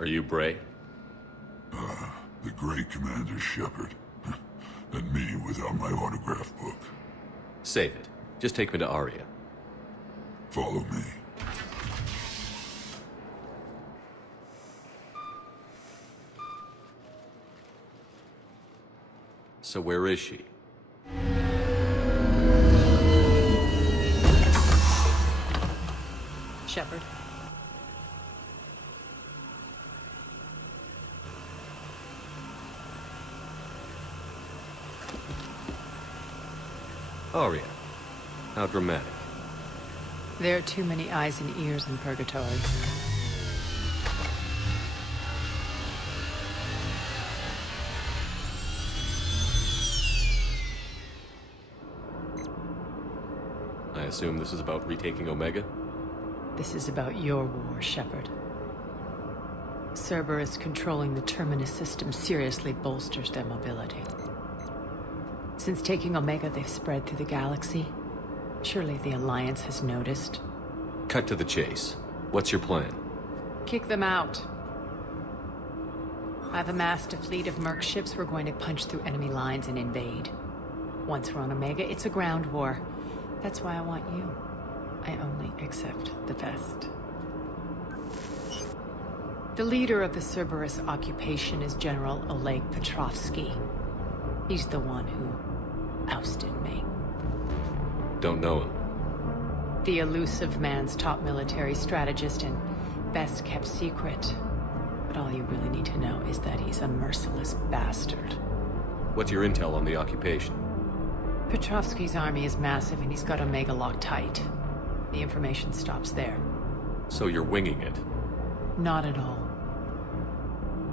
Are you Bray? The great Commander Shepard. And me without my autograph book. Save it. Just take me to Aria. Follow me. So where is she? Shepard. Aria. How dramatic. There are too many eyes and ears in Purgatory. I assume this is about retaking Omega? This is about your war, Shepard. Cerberus controlling the Terminus system seriously bolsters their mobility. Since taking Omega, they've spread through the galaxy. Surely the Alliance has noticed. Cut to the chase. What's your plan? Kick them out. I've amassed a fleet of merc ships. We're going to punch through enemy lines and invade. Once we're on Omega, it's a ground war. That's why I want you. I only accept the best. The leader of the Cerberus occupation is General Oleg Petrovsky. He's the one who ousted me. Don't know him. The elusive man's top military strategist and best kept secret. But all you really need to know is that he's a merciless bastard. What's your intel on the occupation? Petrovsky's army is massive and he's got Omega locked tight. The information stops there. So you're winging it? Not at all.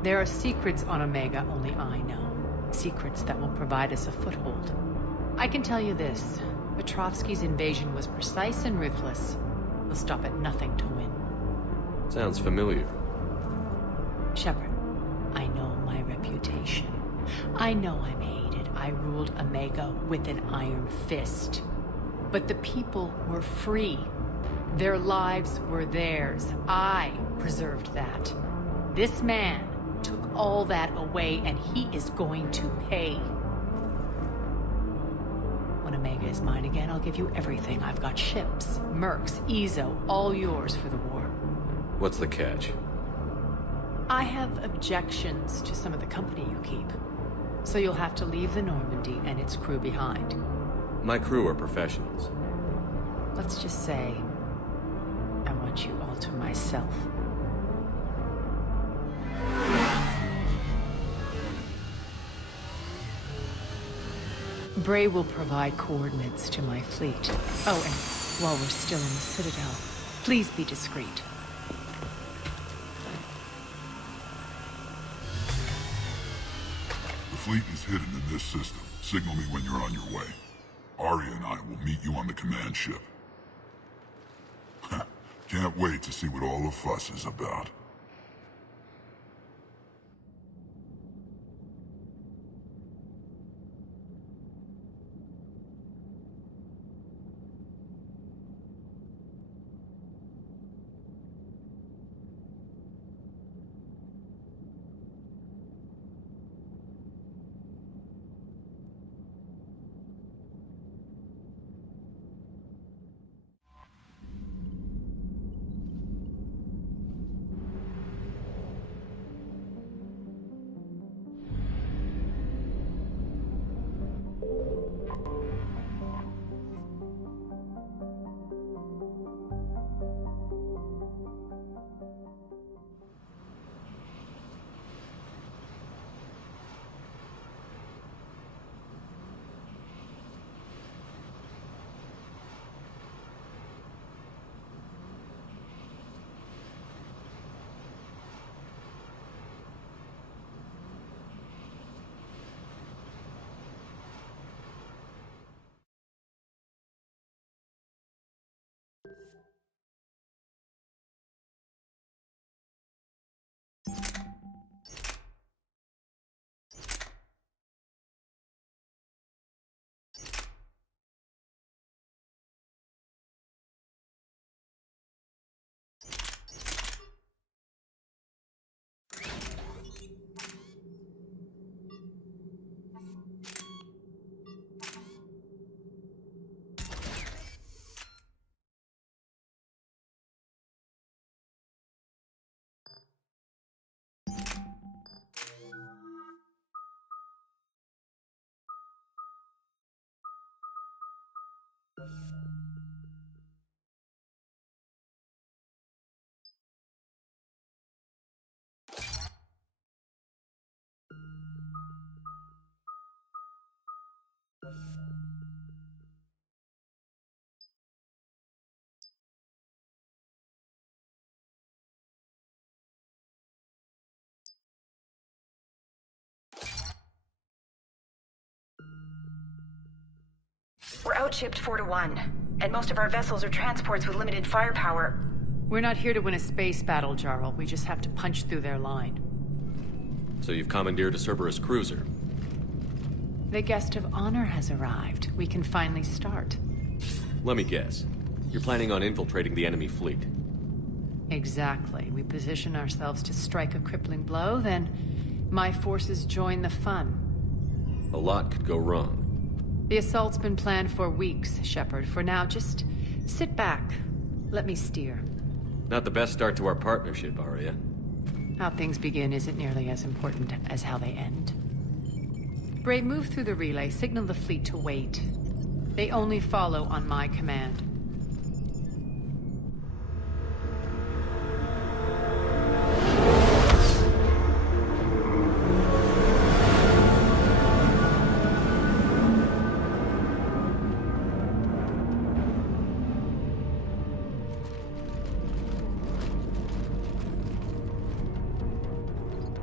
There are secrets on Omega only I know. Secrets that will provide us a foothold. I can tell you this. Petrovsky's invasion was precise and ruthless. He'll stop at nothing to win. Sounds familiar. Shepard, I know my reputation. I know I'm hated. I ruled Omega with an iron fist. But the people were free. Their lives were theirs. I preserved that. This man took all that away, and he is going to pay. When Omega is mine again, I'll give you everything. I've got ships, mercs, Ezo, all yours for the war. What's the catch? I have objections to some of the company you keep. So you'll have to leave the Normandy and its crew behind. My crew are professionals. Let's just say, I want you all to myself. Bray will provide coordinates to my fleet. Oh, and while we're still in the Citadel, please be discreet. The fleet is hidden in this system. Signal me when you're on your way. Aria and I will meet you on the command ship. Can't wait to see what all the fuss is about. We're outshipped 4-1, and most of our vessels are transports with limited firepower. We're not here to win a space battle, Jarl. We just have to punch through their line. So you've commandeered a Cerberus cruiser. The guest of honor has arrived. We can finally start. Let me guess. You're planning on infiltrating the enemy fleet. Exactly. We position ourselves to strike a crippling blow, then my forces join the fun. A lot could go wrong. The assault's been planned for weeks, Shepard. For now, just sit back. Let me steer. Not the best start to our partnership, Arya. How things begin isn't nearly as important as how they end. Bray, move through the relay. Signal the fleet to wait. They only follow on my command.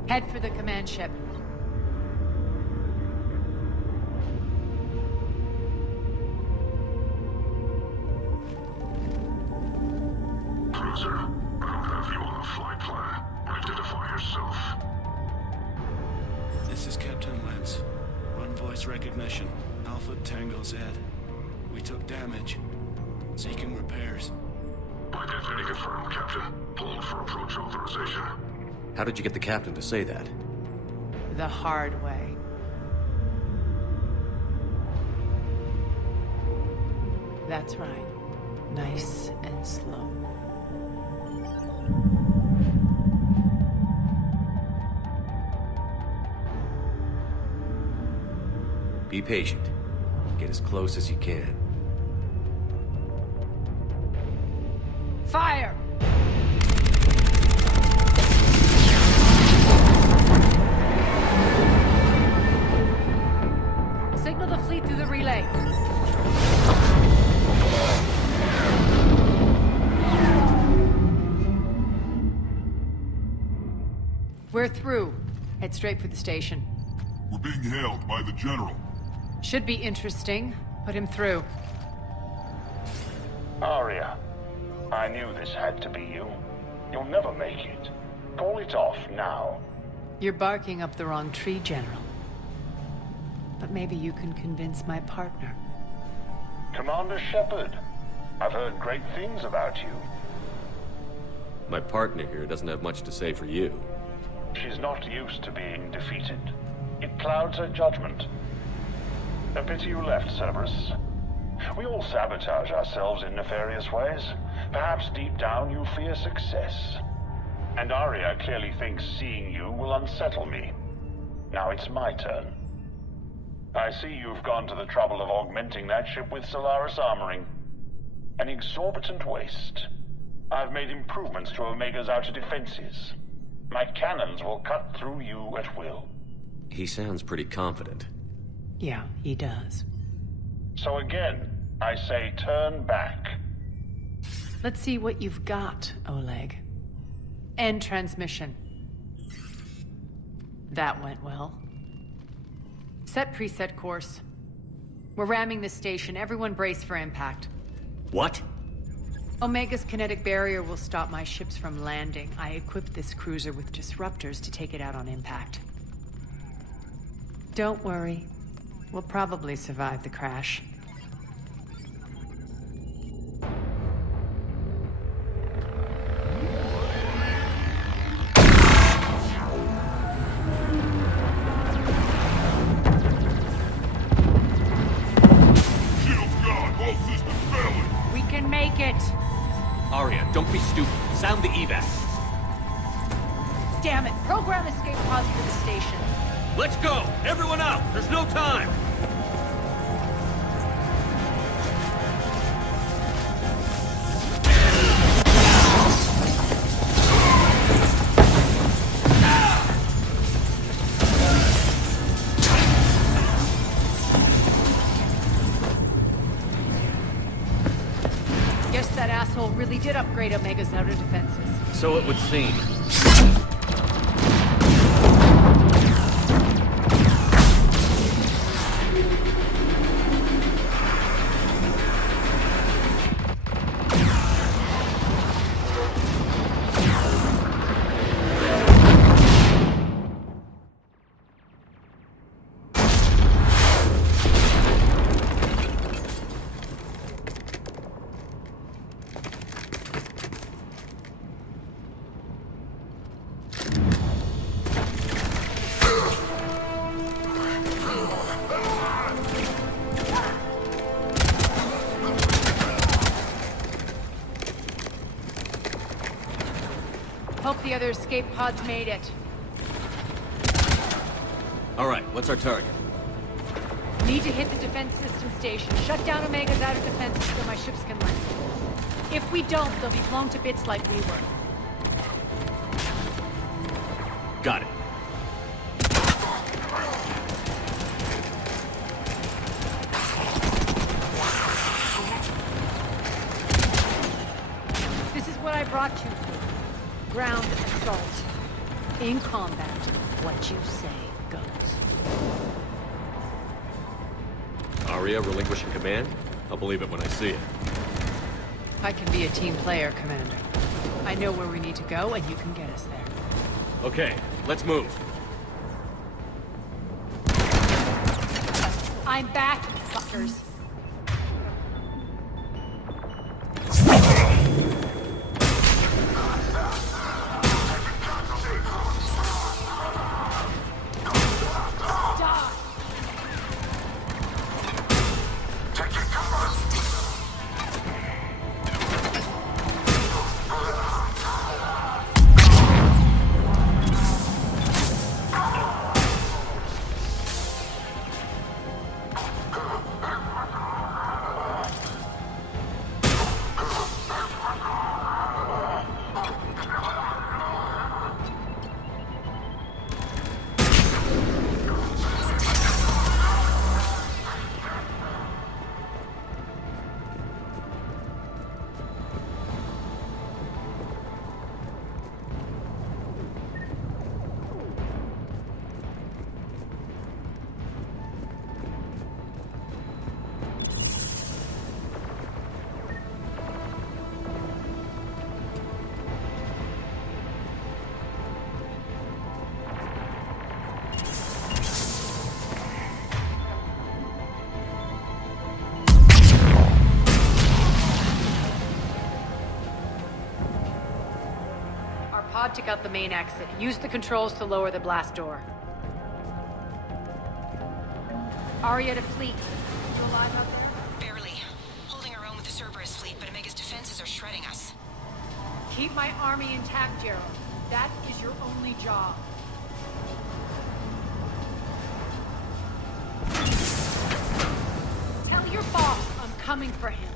Head for the command ship. Cruiser, I don't have you on the flight plan. Identify yourself. This is Captain Lance. Run voice recognition. Alpha Tango Z. We took damage. Seeking repairs. Identity confirmed, Captain. Hold for approach authorization. How did you get the captain to say that? The hard way. That's right. Nice and slow. Be patient. Get as close as you can. Fire! Signal the fleet through the relay. We're through. Head straight for the station. We're being hailed by the General. Should be interesting. Put him through. Arya, I knew this had to be you. You'll never make it. Call it off now. You're barking up the wrong tree, General. But maybe you can convince my partner. Commander Shepard, I've heard great things about you. My partner here doesn't have much to say for you. She's not used to being defeated. It clouds her judgment. A pity you left, Cerberus. We all sabotage ourselves in nefarious ways. Perhaps deep down you fear success. And Arya clearly thinks seeing you will unsettle me. Now it's my turn. I see you've gone to the trouble of augmenting that ship with Solaris armoring. An exorbitant waste. I've made improvements to Omega's outer defenses. My cannons will cut through you at will. He sounds pretty confident. Yeah, he does. So again, I say turn back. Let's see what you've got, Oleg. End transmission. That went well. Set preset course. We're ramming the station. Everyone brace for impact. What? Omega's kinetic barrier will stop my ships from landing. I equipped this cruiser with disruptors to take it out on impact. Don't worry. We'll probably survive the crash. Shields gone. All systems failing. We can make it! Arya, don't be stupid. Sound the evac. Damn it! Program escape pods for the station. Let's go! Everyone out! There's no time! did upgrade Omega's outer defenses. So it would seem. Hope the other escape pods made it. Alright, what's our target? Need to hit the defense system station. Shut down Omega's outer defenses so my ships can land. If we don't, they'll be blown to bits like we were. Got it. This is what I brought you for. Ground assault. In combat, what you say goes. Aria relinquishing command? I'll believe it when I see it. I can be a team player, Commander. I know where we need to go, and you can get us there. Okay, let's move. I'm back, fuckers. Pod took out the main exit. Use the controls to lower the blast door. Aria to fleet. You alive up there? Barely. Holding our own with the Cerberus fleet, but Omega's defenses are shredding us. Keep my army intact, Gerald. That is your only job. Tell your boss I'm coming for him.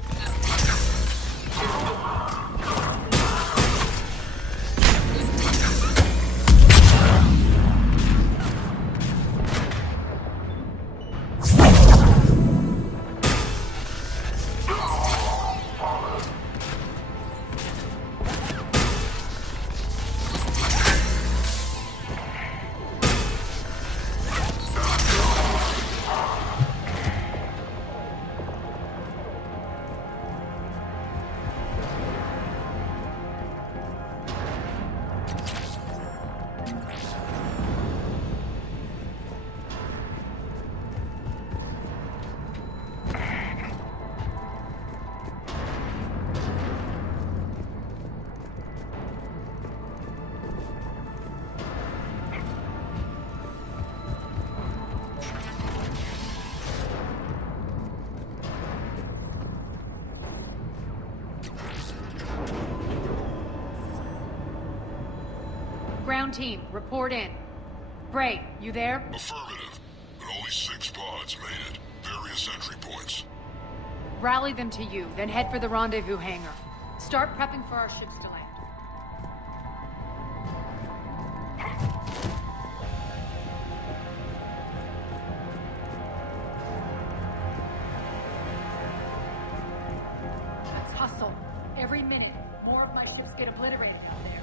Ground team, report in. Bray, you there? Affirmative, but only 6 pods made it. Various entry points. Rally them to you, then head for the rendezvous hangar. Start prepping for our ships to land. Let's hustle. Every minute. more of my ships get obliterated out there.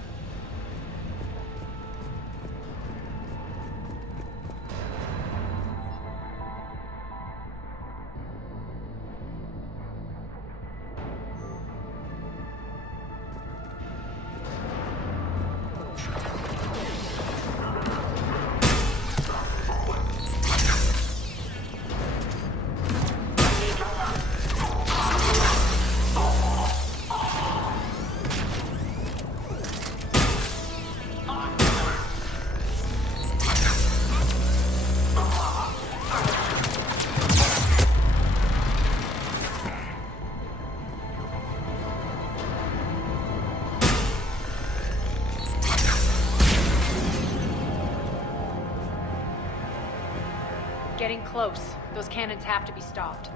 Getting close. Those cannons have to be stopped.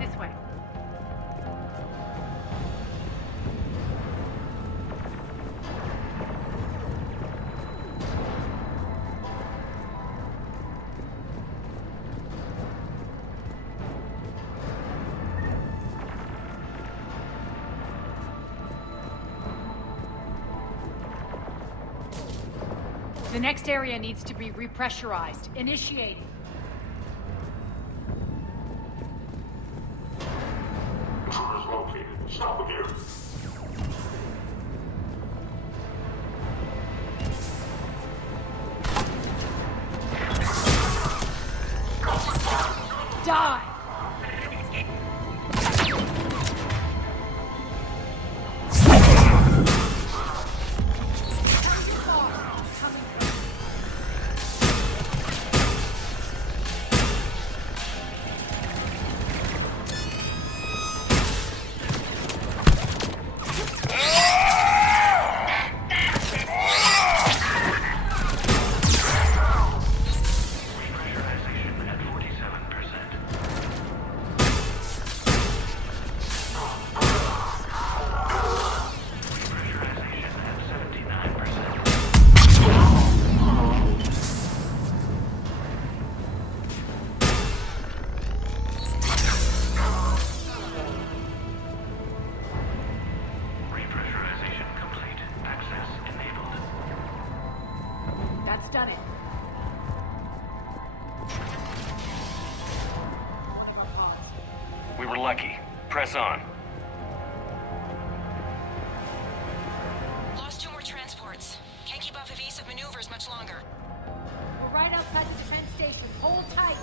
This way. The next area needs to be repressurized. Initiating. Intruders located. Stop them here. Die! That's done it. We were lucky. Press on. Lost 2 more transports. Can't keep up evasive maneuvers much longer. We're right outside the defense station. Hold tight.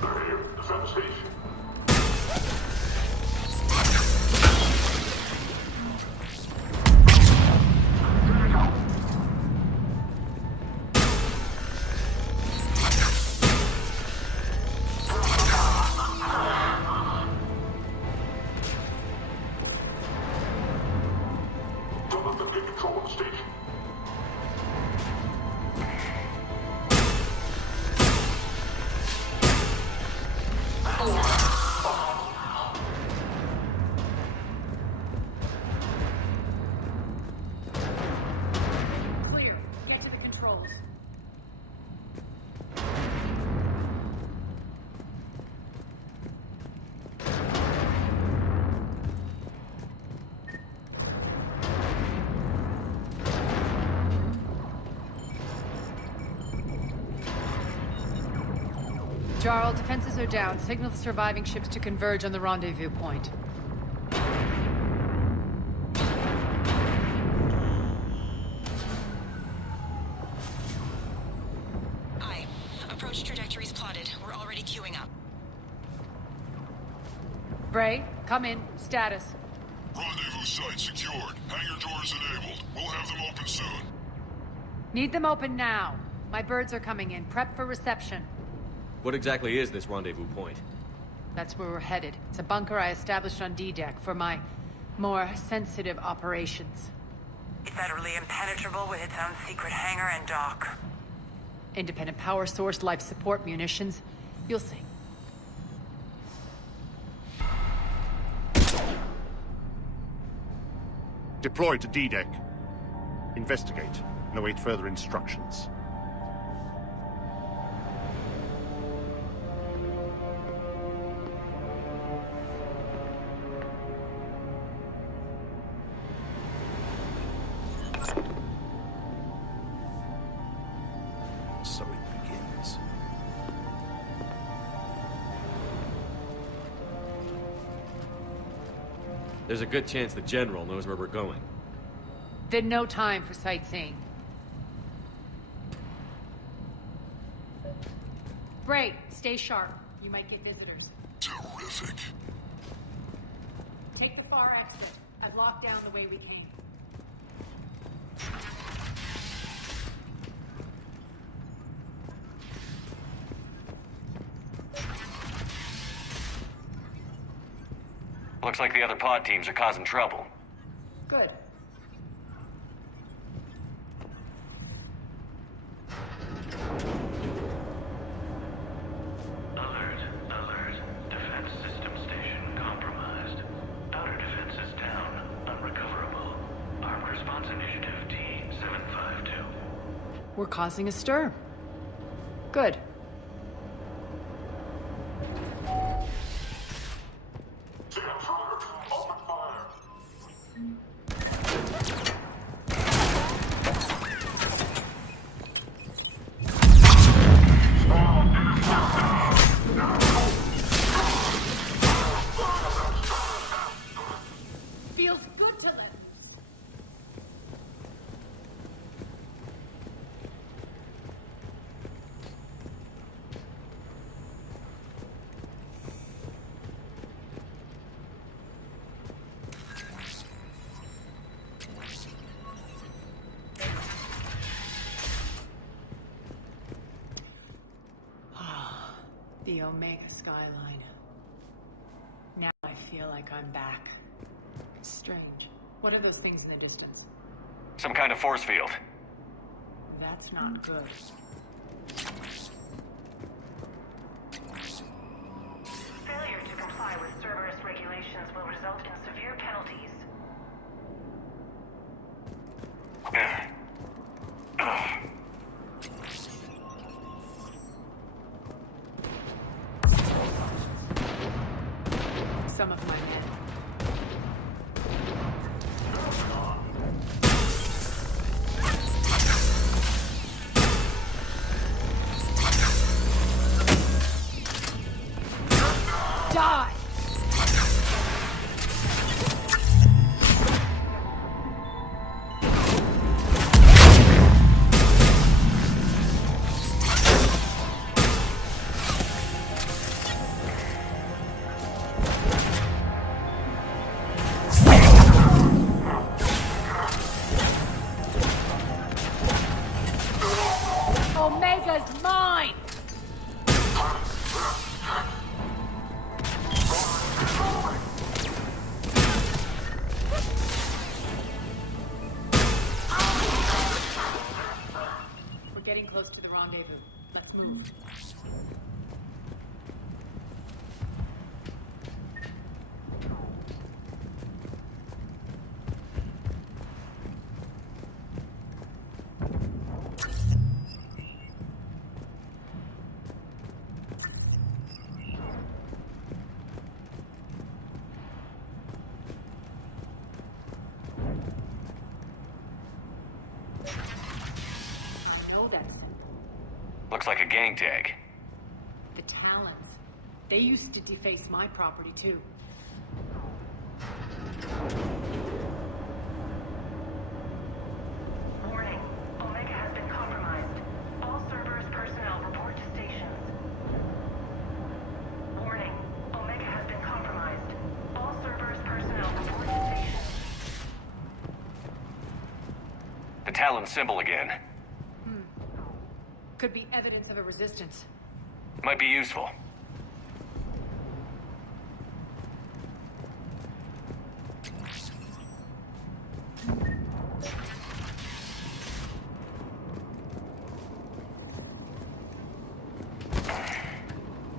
They're here. Defend station. Don't let them get control of the station. Clear. Get to the controls. Jarl, defenses are down. Signal the surviving ships to converge on the rendezvous point. Aye. Approach trajectories plotted. We're already queuing up. Bray, come in. Status. Rendezvous site secured. Hangar doors enabled. We'll have them open soon. Need them open now. My birds are coming in. Prep for reception. What exactly is this rendezvous point? That's where we're headed. It's a bunker I established on D-Deck for my more sensitive operations. Is that really impenetrable with its own secret hangar and dock? Independent power source, life support, munitions. You'll see. Deploy to D-Deck. Investigate and await further instructions. So it begins. There's a good chance the General knows where we're going. Then no time for sightseeing. Bray, stay sharp. You might get visitors. Terrific. Take the far exit. I've locked down the way we came. Looks like the other pod teams are causing trouble. Good. Alert, alert. Defense system station compromised. Outer defenses down, unrecoverable. Armed response initiative T-752. We're causing a stir. Good. Feels good to let. The Omega skyline. Now I feel like I'm back. It's strange. What are those things in the distance? Some kind of force field. That's not good. Failure to comply with Cerberus regulations will result in severe penalties. Some of my men. Die! Omega's mine! We're getting close to the rendezvous. Let's move. I know that symbol. Looks like a gang tag. The Talons. They used to deface my property, too. Warning. Omega has been compromised. All Cerberus personnel report to stations. Warning. Omega has been compromised. All Cerberus personnel report to stations. The Talon symbol again. Could be evidence of a resistance. Might be useful.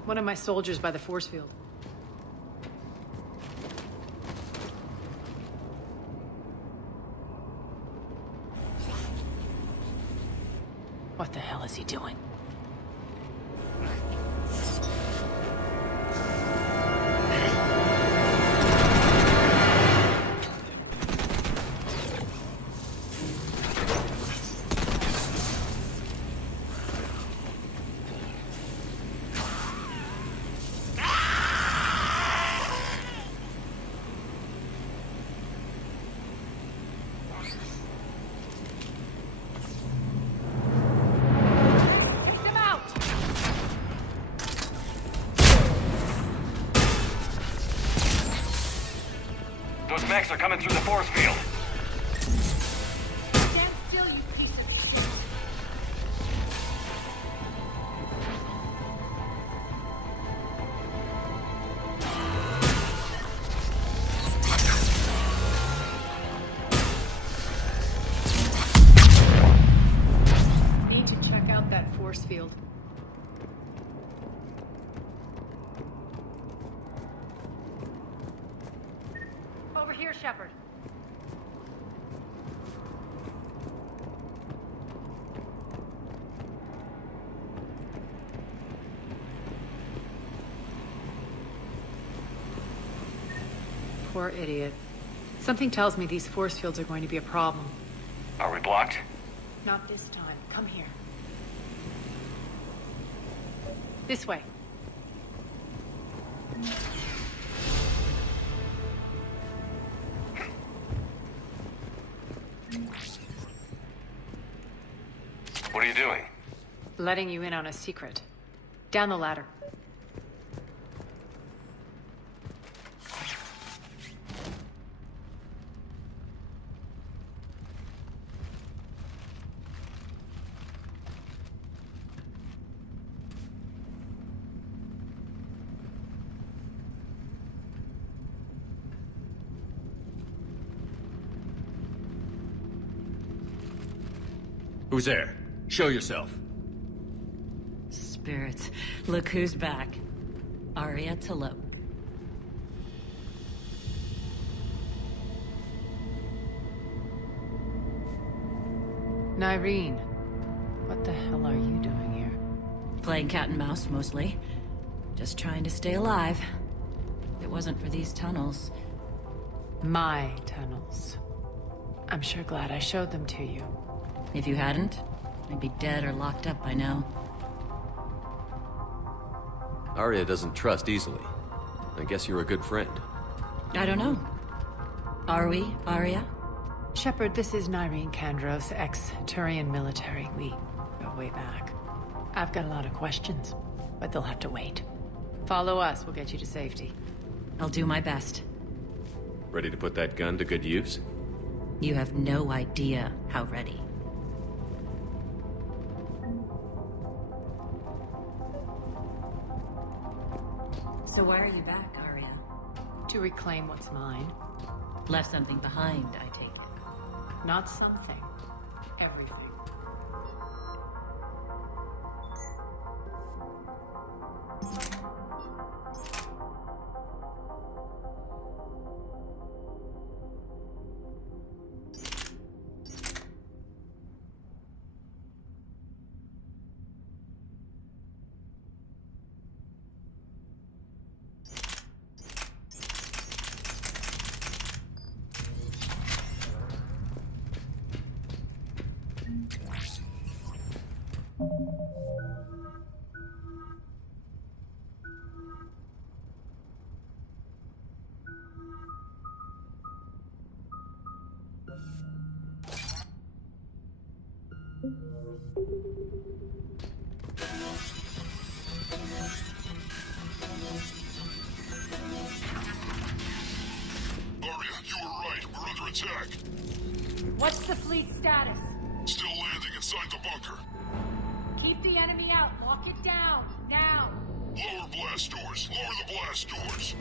One of my soldiers by the force field. What the hell is he doing? Those mechs are coming through the force field. Stand still, you piece of shit. Need to check out that force field. Over here, Shepard. Poor idiot. Something tells me these force fields are going to be a problem. Are we blocked? Not this time. Come here. This way. What are you doing? Letting you in on a secret. Down the ladder. Who's there? Show yourself. Spirits. Look who's back. Aria T'Loak. Nyreen, what the hell are you doing here? Playing cat and mouse, mostly. Just trying to stay alive. If it wasn't for these tunnels. My tunnels. I'm sure glad I showed them to you. If you hadn't, I'd be dead or locked up by now. Arya doesn't trust easily. I guess you're a good friend. I don't know. Are we, Aria? Shepard, this is Nyreen Kandros, ex-Turian military. We go way back. I've got a lot of questions, but they'll have to wait. Follow us, we'll get you to safety. I'll do my best. Ready to put that gun to good use? You have no idea how ready. So why are you back, Aria? To reclaim what's mine. Left something behind, I take it. Not something. Everything. Arya, you were right. We're under attack. What's the fleet status? Still landing inside the bunker. Keep the enemy out. Lock it down. Now. Lower blast doors. Lower the blast doors.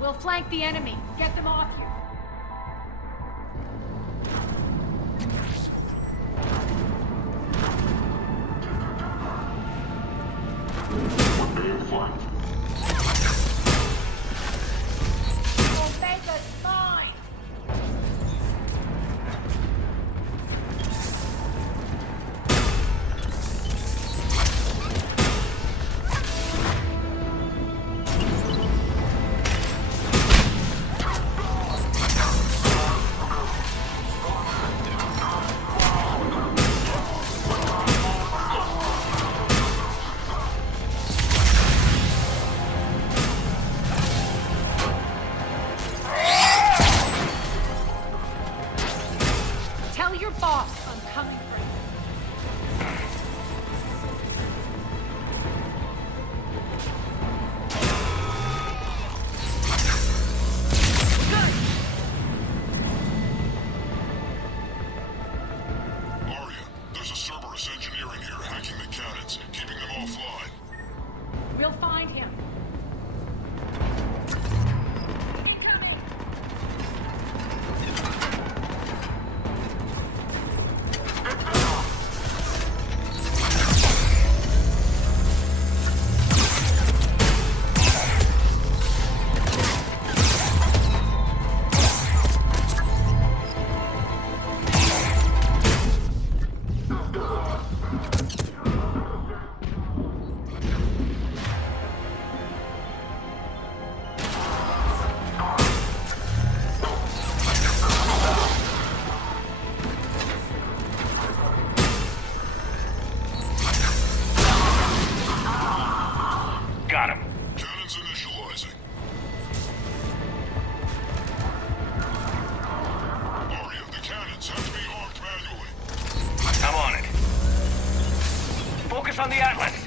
We'll flank the enemy. Get them off you. Omega's mine! Tell your boss I'm coming for you. Arya, there's a Cerberus engineer in here hacking the cannons, keeping them offline. We'll find him. Got him. Cannons initializing. Arya, the cannons have to be armed manually. I'm on it. Focus on the Atlas.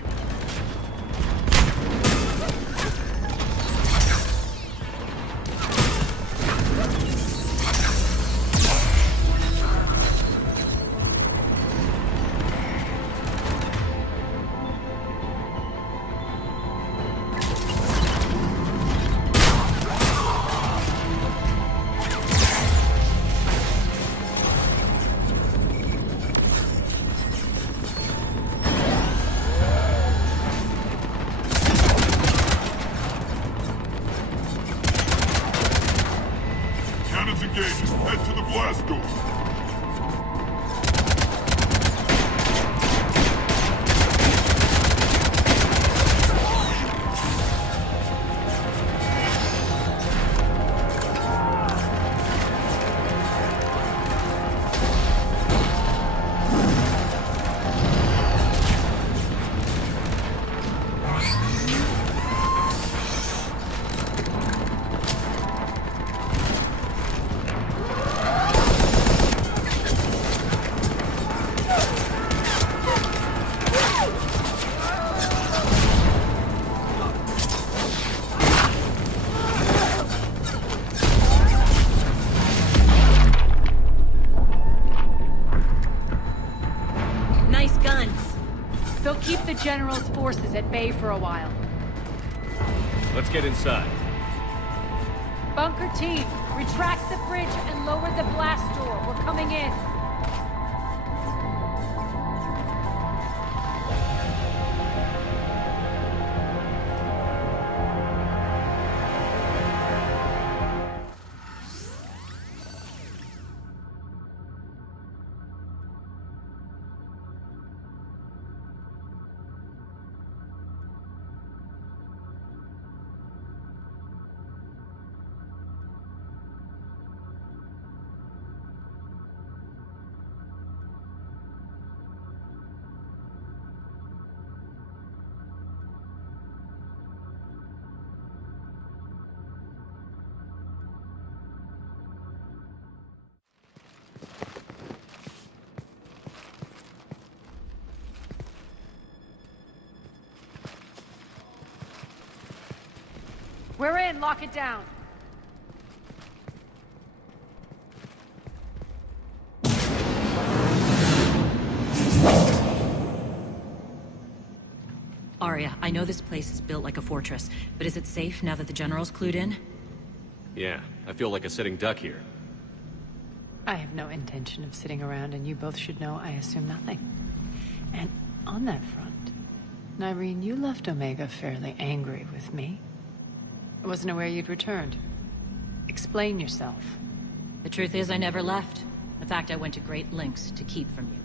Cannons engaging. Head to the blast door. Nice guns. They'll keep the General's forces at bay for a while. Let's get inside. Bunker team, retract the bridge and lower the blast door. We're coming in. We're in. Lock it down. Arya, I know this place is built like a fortress, but is it safe now that the General's clued in? Yeah, I feel like a sitting duck here. I have no intention of sitting around, and you both should know I assume nothing. And on that front, Nyreen, you left Omega fairly angry with me. I wasn't aware you'd returned. Explain yourself. The truth is, I never left. In fact, I went to great lengths to keep from you.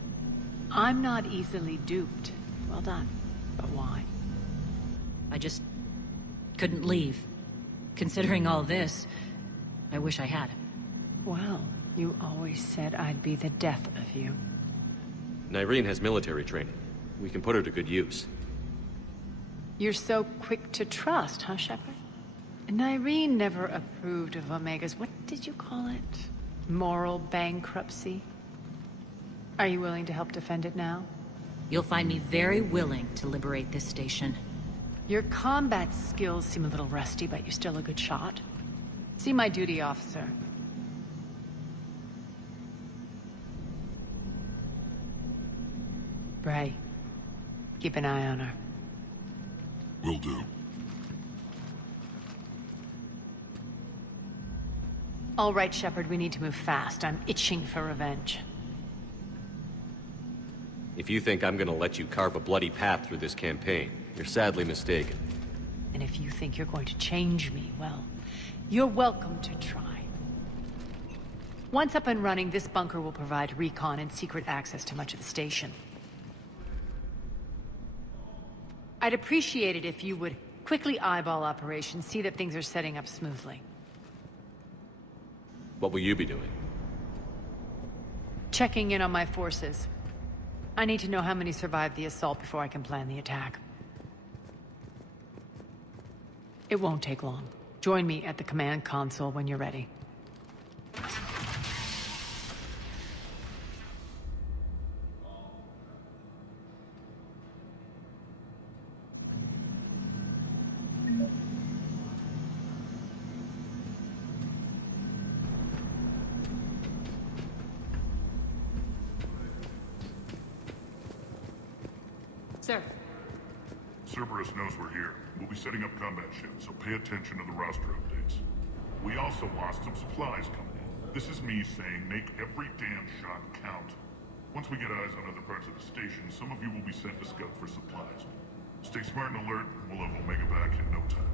I'm not easily duped. Well done. But why? I just couldn't leave. Considering all this, I wish I had. Well, you always said I'd be the death of you. Nyreen has military training. We can put her to good use. You're so quick to trust, huh, Shepard? Nyreen never approved of Omega's, what did you call it? Moral bankruptcy? Are you willing to help defend it now? You'll find me very willing to liberate this station. Your combat skills seem a little rusty, but you're still a good shot. See my duty officer. Bray, keep an eye on her. Will do. All right, Shepard, we need to move fast. I'm itching for revenge. If you think I'm gonna let you carve a bloody path through this campaign, you're sadly mistaken. And if you think you're going to change me, well, you're welcome to try. Once up and running, this bunker will provide recon and secret access to much of the station. I'd appreciate it if you would quickly eyeball operations, see that things are setting up smoothly. What will you be doing? Checking in on my forces. I need to know how many survived the assault before I can plan the attack. It won't take long. Join me at the command console when you're ready. Sir. Cerberus knows we're here. We'll be setting up combat ships, so pay attention to the roster updates. We also lost some supplies coming in. This is me saying make every damn shot count. Once we get eyes on other parts of the station, some of you will be sent to scout for supplies. Stay smart and alert, and we'll have Omega back in no time.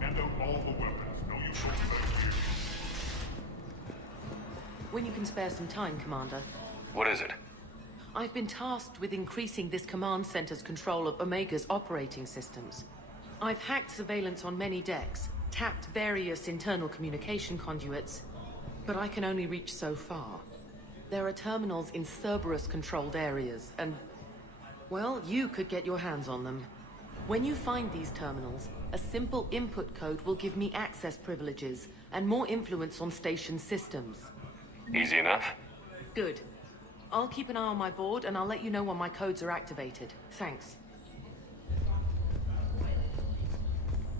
Hand out all the weapons. No use holding back here. When you can spare some time, Commander. What is it? I've been tasked with increasing this command center's control of Omega's operating systems. I've hacked surveillance on many decks, tapped various internal communication conduits, but I can only reach so far. There are terminals in Cerberus-controlled areas, and, well, you could get your hands on them. When you find these terminals, a simple input code will give me access privileges and more influence on station systems. Easy enough? Good. I'll keep an eye on my board, and I'll let you know when my codes are activated. Thanks.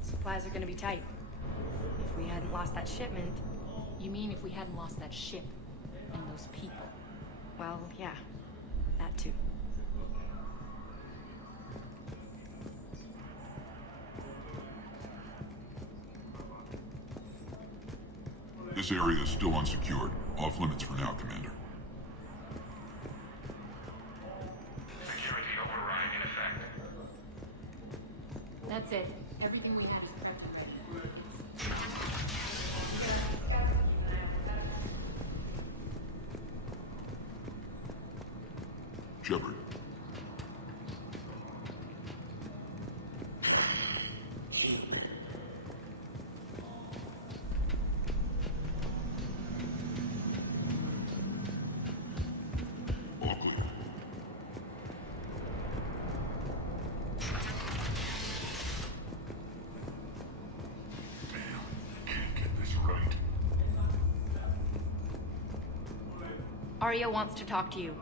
Supplies are gonna be tight. If we hadn't lost that shipment... You mean if we hadn't lost that ship and those people? Well, yeah. That too. This area is still unsecured. Off limits for now, Commander. Security override in effect. That's it. Everything we have is prepped. Shepard. All clear. Damn, can't get this right. Arya wants to talk to you.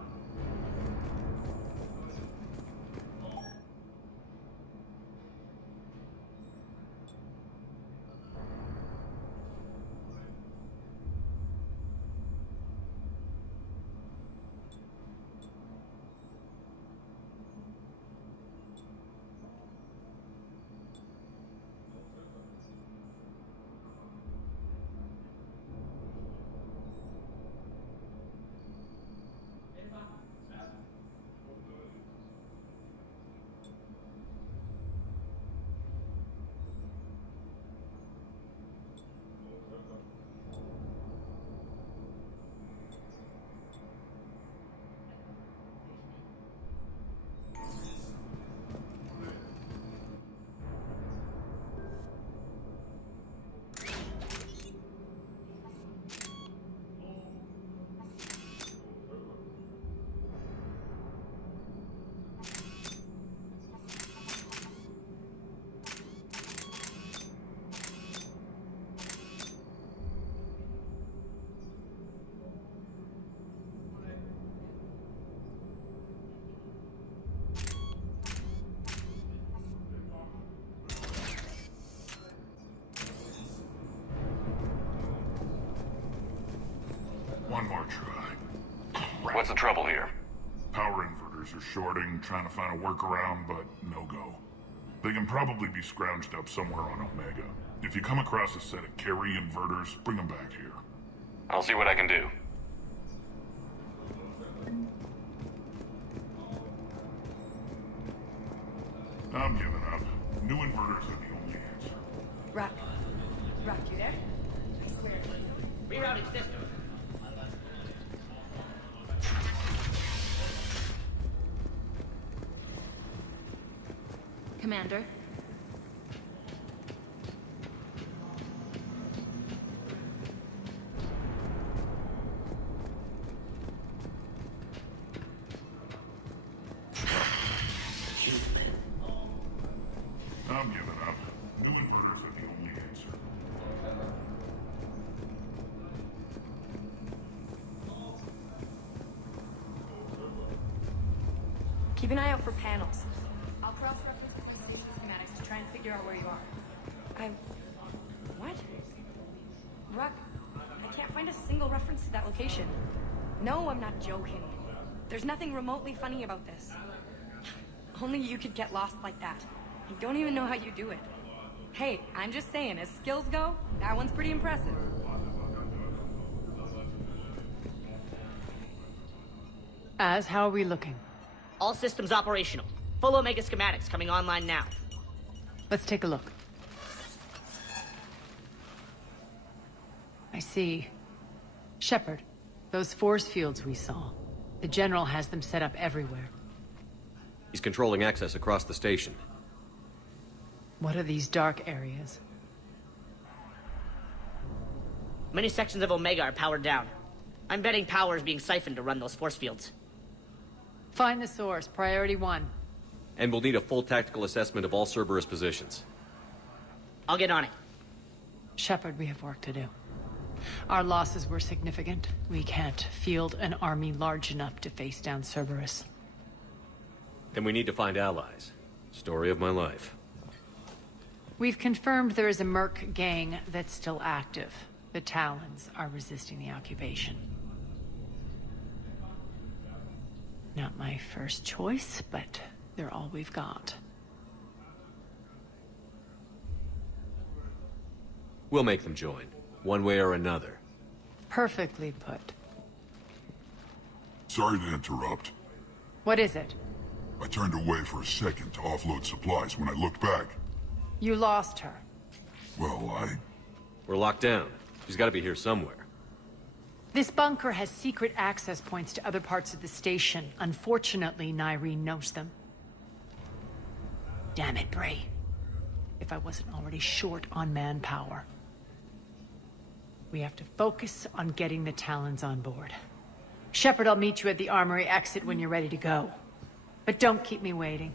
One more try. What's the trouble here? Power inverters are shorting, trying to find a workaround, but no go. They can probably be scrounged up somewhere on Omega. If you come across a set of carry inverters, bring them back here. I'll see what I can do. I'm giving up. New inverters are the only answer. Rock, you there? I swear. Rerouting system. Commander. I'm giving up. New inverters are the only answer. Keep an eye out for panels. I'll cross-reference with my station schematics to try and figure out where you are. What? Rock, I can't find a single reference to that location. No, I'm not joking. There's nothing remotely funny about this. Only you could get lost like that. I don't even know how you do it. Hey, I'm just saying, as skills go, that one's pretty impressive. How are we looking? All systems operational. Full Omega schematics coming online now. Let's take a look. I see. Shepard, those force fields we saw. The General has them set up everywhere. He's controlling access across the station. What are these dark areas? Many sections of Omega are powered down. I'm betting power is being siphoned to run those force fields. Find the source, priority 1. And we'll need a full tactical assessment of all Cerberus positions. I'll get on it. Shepard, we have work to do. Our losses were significant. We can't field an army large enough to face down Cerberus. Then we need to find allies. Story of my life. We've confirmed there is a Merc gang that's still active. The Talons are resisting the occupation. Not my first choice, but they're all we've got. We'll make them join, one way or another. Perfectly put. Sorry to interrupt. What is it? I turned away for a second to offload supplies. When I looked back, You lost her. well, We're locked down. She's gotta be here somewhere. This bunker has secret access points to other parts of the station. Unfortunately, Nyreen knows them. Damn it, Bray. If I wasn't already short on manpower. We have to focus on getting the Talons on board. Shepard, I'll meet you at the armory exit when you're ready to go. But don't keep me waiting.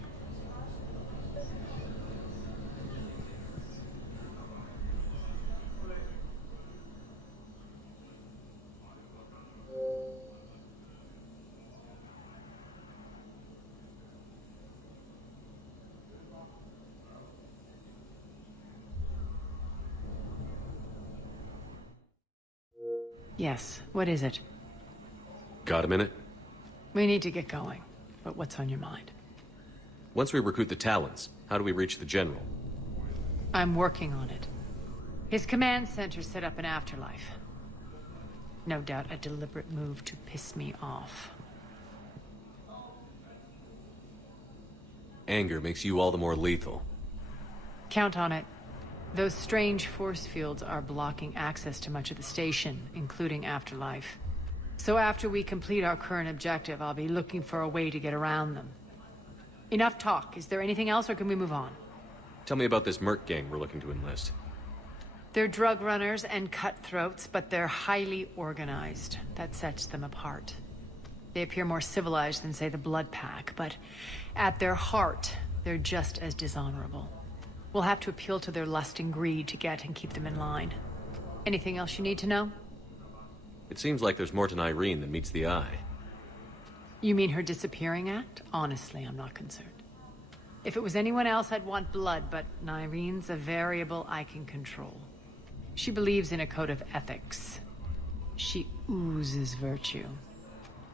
Yes, what is it? Got a minute? We need to get going, but what's on your mind? Once we recruit the Talons, how do we reach the General? I'm working on it. His command center set up an afterlife. No doubt a deliberate move to piss me off. Anger makes you all the more lethal. Count on it. Those strange force fields are blocking access to much of the station, including Afterlife. So after we complete our current objective, I'll be looking for a way to get around them. Enough talk. Is there anything else, or can we move on? Tell me about this Merc gang we're looking to enlist. They're drug runners and cutthroats, but they're highly organized. That sets them apart. They appear more civilized than, say, the Blood Pack, but at their heart, they're just as dishonorable. We'll have to appeal to their lust and greed to get and keep them in line. Anything else you need to know? It seems like there's more to Irene than meets the eye. You mean her disappearing act? Honestly, I'm not concerned. If it was anyone else, I'd want blood, but Irene's a variable I can control. She believes in a code of ethics. She oozes virtue.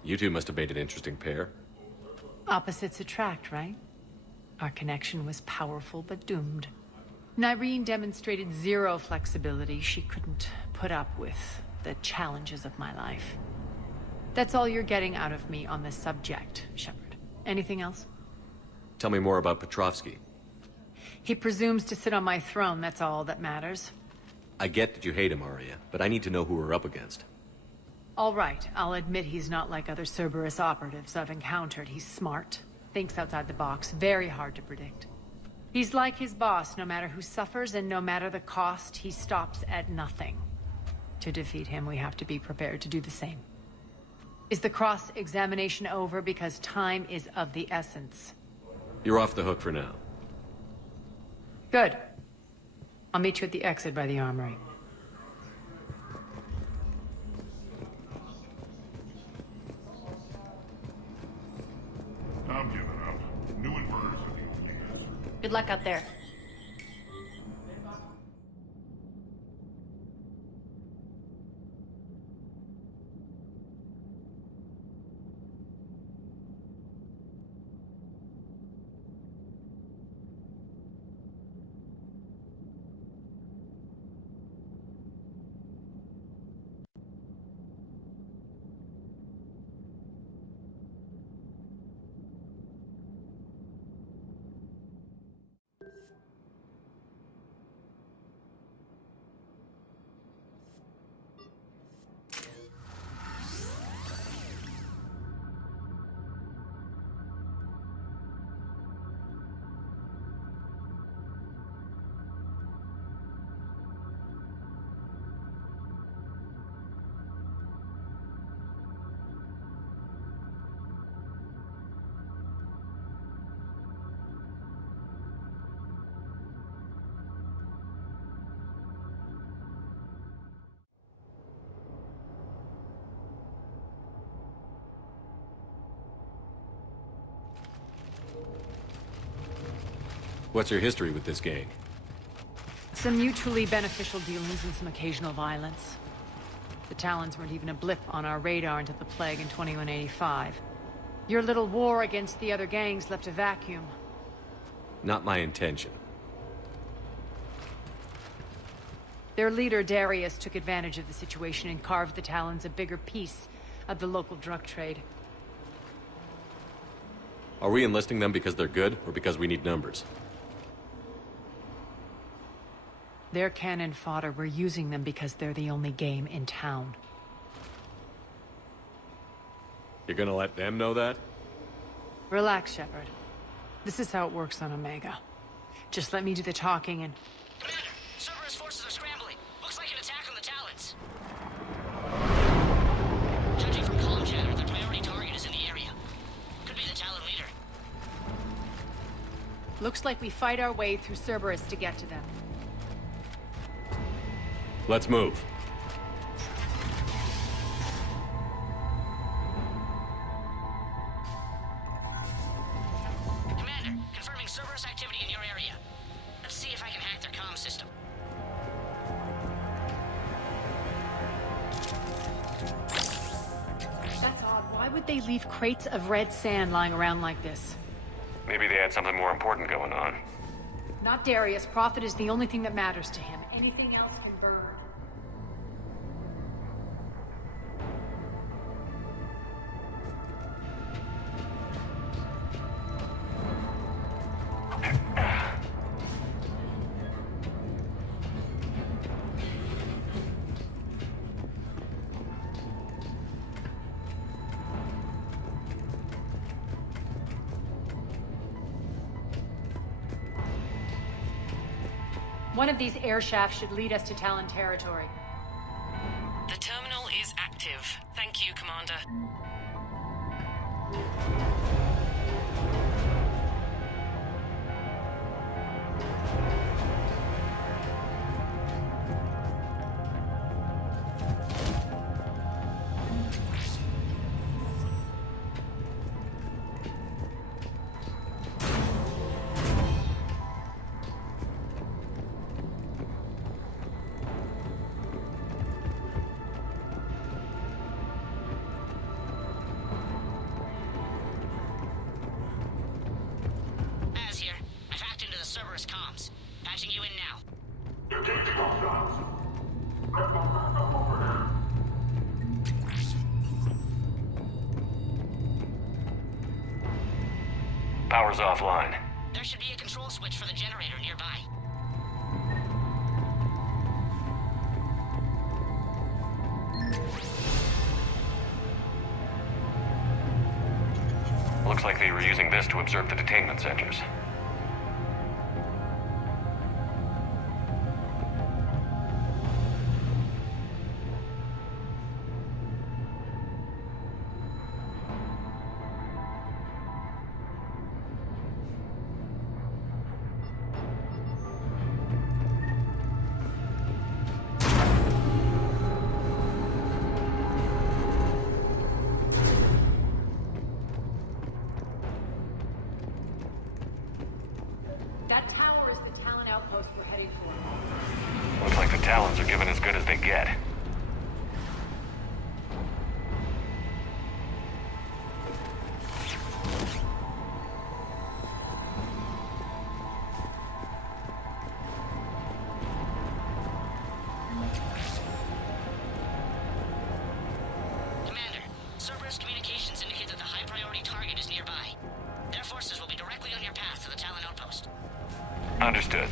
You two must have made an interesting pair. Opposites attract, right? Our connection was powerful but doomed. Irene demonstrated zero flexibility. She couldn't put up with the challenges of my life. That's all you're getting out of me on this subject, Shepard. Anything else? Tell me more about Petrovsky. He presumes to sit on my throne, that's all that matters. I get that you hate him, Arya, but I need to know who we're up against. All right, I'll admit he's not like other Cerberus operatives I've encountered. He's smart, thinks outside the box, very hard to predict. He's like his boss, no matter who suffers and no matter the cost, he stops at nothing. To defeat him, we have to be prepared to do the same. Is the cross-examination over? Because time is of the essence. You're off the hook for now. Good. I'll meet you at the exit by the armory. I'm giving up. New inverters are the only answer. Good luck out there. What's your history with this gang? Some mutually beneficial dealings and some occasional violence. The Talons weren't even a blip on our radar until the Plague in 2185. Your little war against the other gangs left a vacuum. Not my intention. Their leader, Darius, took advantage of the situation and carved the Talons a bigger piece of the local drug trade. Are we enlisting them because they're good, or because we need numbers? They're cannon fodder. We're using them because they're the only game in town. You're gonna let them know that? Relax, Shepard. This is how it works on Omega. Just let me do the talking and... Commander, Cerberus forces are scrambling. Looks like an attack on the Talons. Judging from comm chatter, their priority target is in the area. Could be the Talon leader. Looks like we fight our way through Cerberus to get to them. Let's move. Commander, confirming Cerberus activity in your area. Let's see if I can hack their comm system. Why would they leave crates of red sand lying around like this? Maybe they had something more important going on. Not Darius. Profit is the only thing that matters to him. Anything else can burn. One of these air shafts should lead us to Talon territory. The terminal is active. Thank you, Commander. Comms. Patching you in now. Power's offline. There should be a control switch for the generator nearby. Looks like they were using this to observe the detainment centers. That tower is the Talon outpost we're heading for. Looks like the Talons are giving as good as they get. Commander, Cerberus communications indicate that the high-priority target is nearby. Their forces will be directly on your path to the Talon outpost. Understood.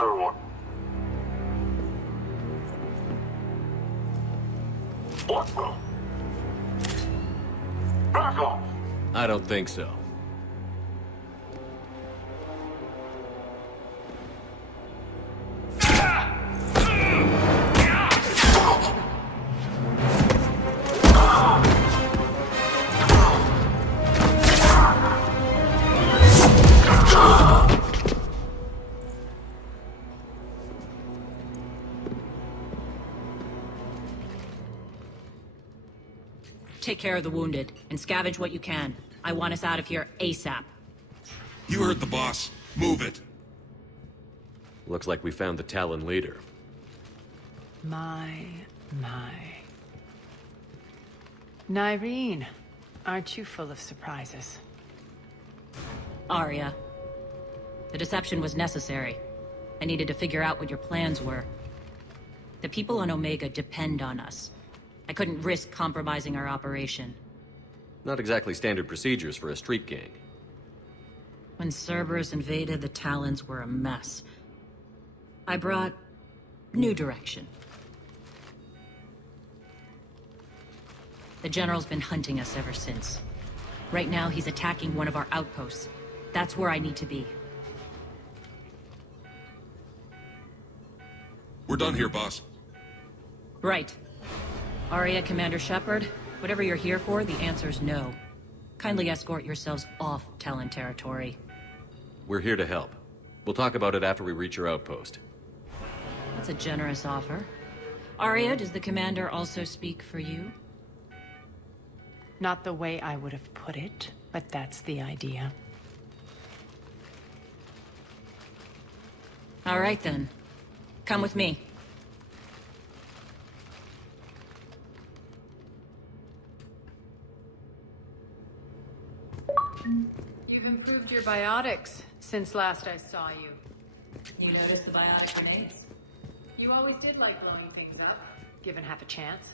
everyone. What the? Back off! I don't think so. Take care of the wounded, and scavenge what you can. I want us out of here ASAP. You heard the boss. Move it. Looks like we found the Talon leader. My. Nyreen, aren't you full of surprises? Arya. The deception was necessary. I needed to figure out what your plans were. The people on Omega depend on us. I couldn't risk compromising our operation. Not exactly standard procedures for a street gang. When Cerberus invaded, the Talons were a mess. I brought new direction. The General's been hunting us ever since. Right now, he's attacking one of our outposts. That's where I need to be. We're done here, boss. Right. Arya, Commander Shepard, whatever you're here for, the answer's no. Kindly escort yourselves off Talon territory. We're here to help. We'll talk about it after we reach your outpost. That's a generous offer. Arya, does the Commander also speak for you? Not the way I would have put it, but that's the idea. All right then. Come with me. You've improved your biotics since last I saw you. You noticed the biotic grenades? You always did like blowing things up, given half a chance.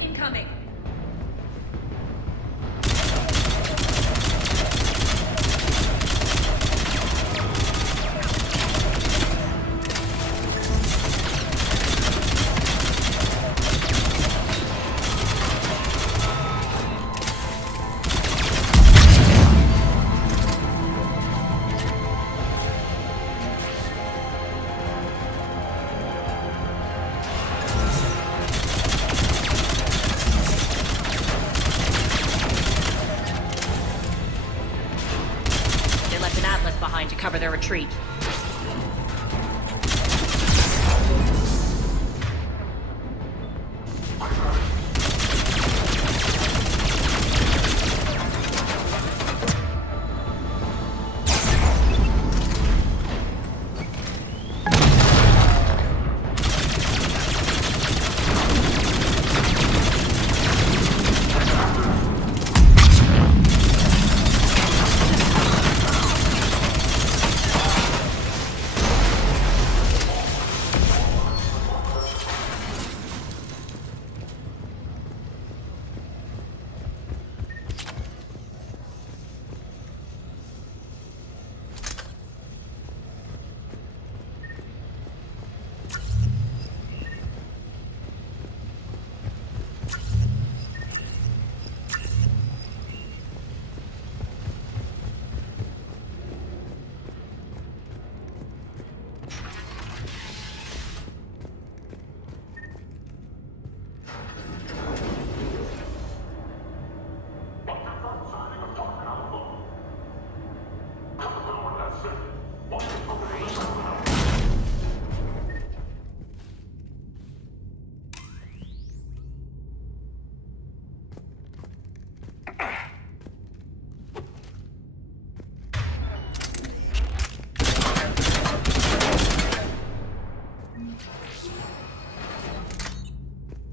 Incoming! To cover their retreat.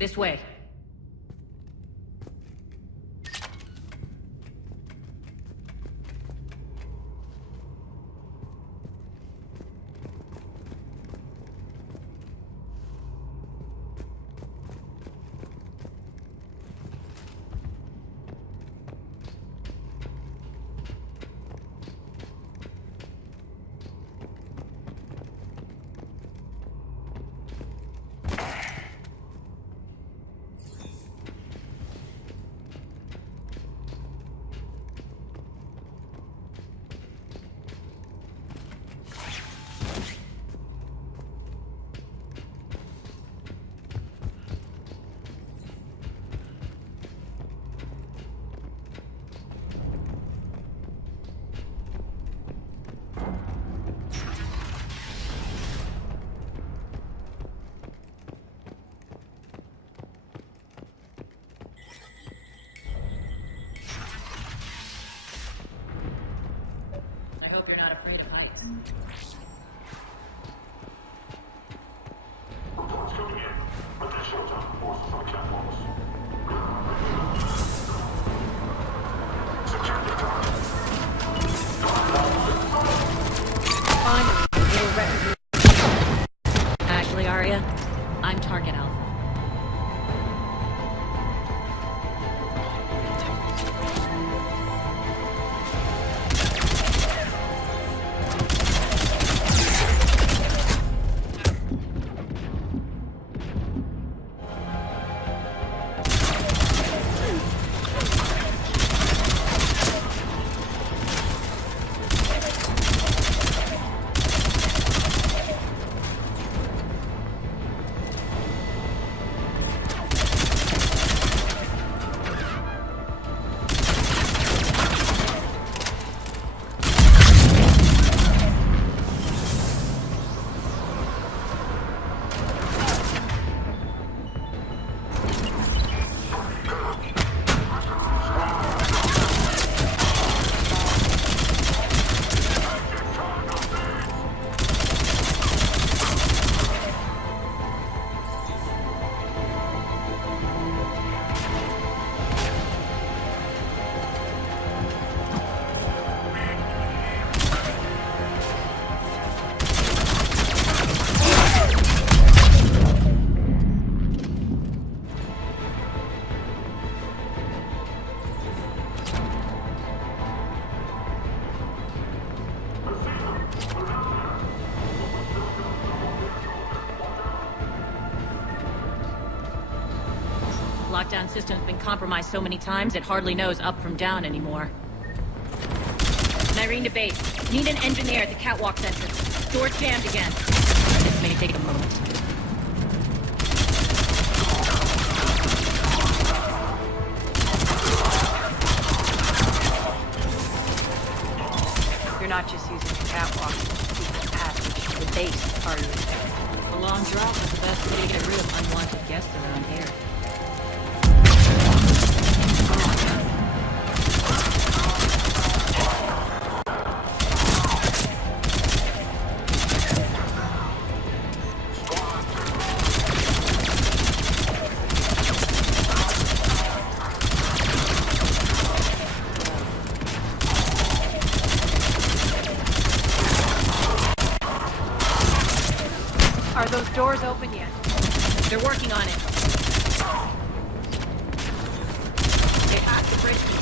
This way. Ashley, Aria, I'm Target Alpha. Lockdown system's been compromised so many times it hardly knows up from down anymore. Nyrene to base. Need an engineer at the catwalk entrance. Door's jammed again. This may take a moment. You're not just using the catwalk. The passage, the base part of it. A long drop is the best way to get rid of unwanted guests around here. Are those doors open yet? They're working on it. They have the bridge control.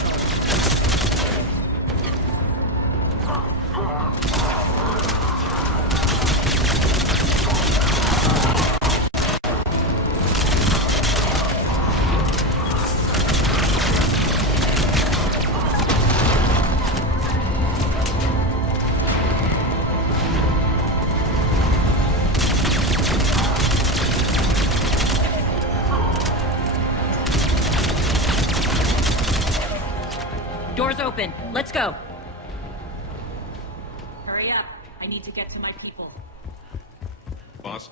Doors open. Let's go. Hurry up. I need to get to my people. Boss?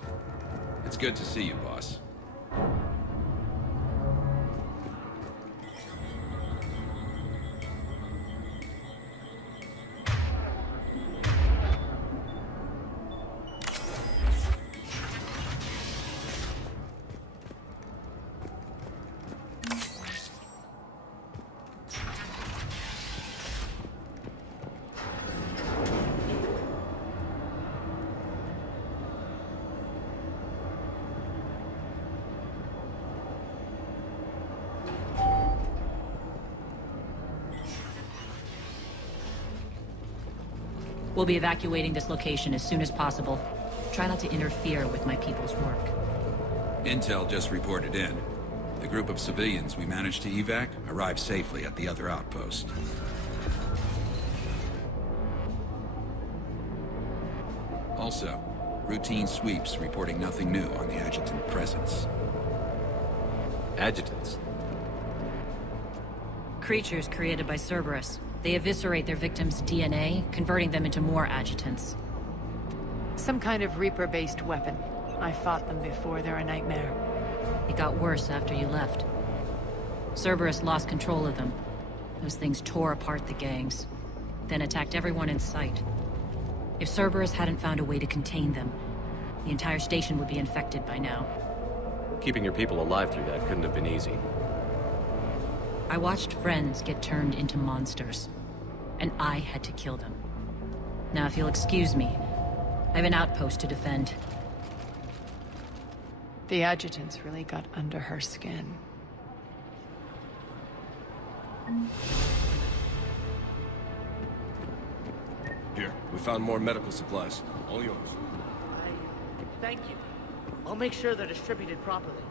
It's good to see you, boss. We'll be evacuating this location as soon as possible. Try not to interfere with my people's work. Intel just reported in. The group of civilians we managed to evac arrived safely at the other outpost. Also, routine sweeps reporting nothing new on the adjutant presence. Adjutants? Creatures created by Cerberus. They eviscerate their victims' DNA, converting them into more adjutants. Some kind of Reaper-based weapon. I fought them before, they're a nightmare. It got worse after you left. Cerberus lost control of them. Those things tore apart the gangs, then attacked everyone in sight. If Cerberus hadn't found a way to contain them, the entire station would be infected by now. Keeping your people alive through that couldn't have been easy. I watched friends get turned into monsters, and I had to kill them. Now, if you'll excuse me, I have an outpost to defend. The adjutants really got under her skin. Here, we found more medical supplies. All yours. Thank you. I'll make sure they're distributed properly.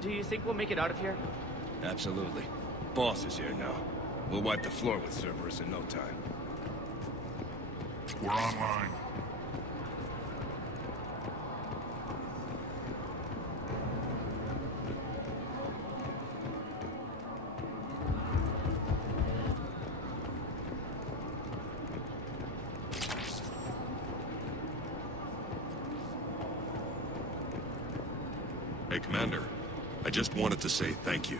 Do you think we'll make it out of here? Absolutely. Boss is here now. We'll wipe the floor with Cerberus in no time. We're online. Hey, Commander. I just wanted to say thank you.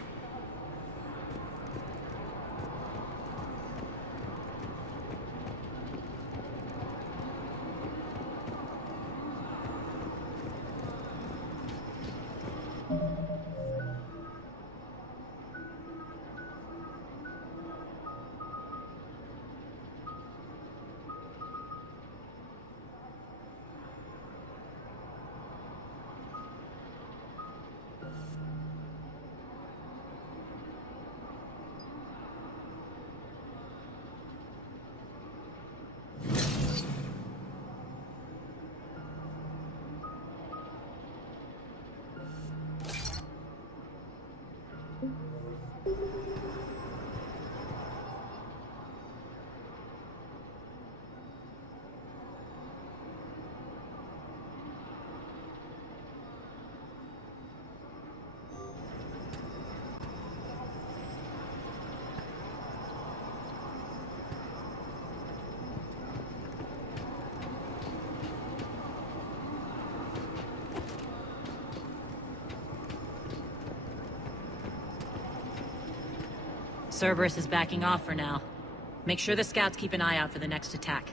Cerberus is backing off for now. Make sure the scouts keep an eye out for the next attack.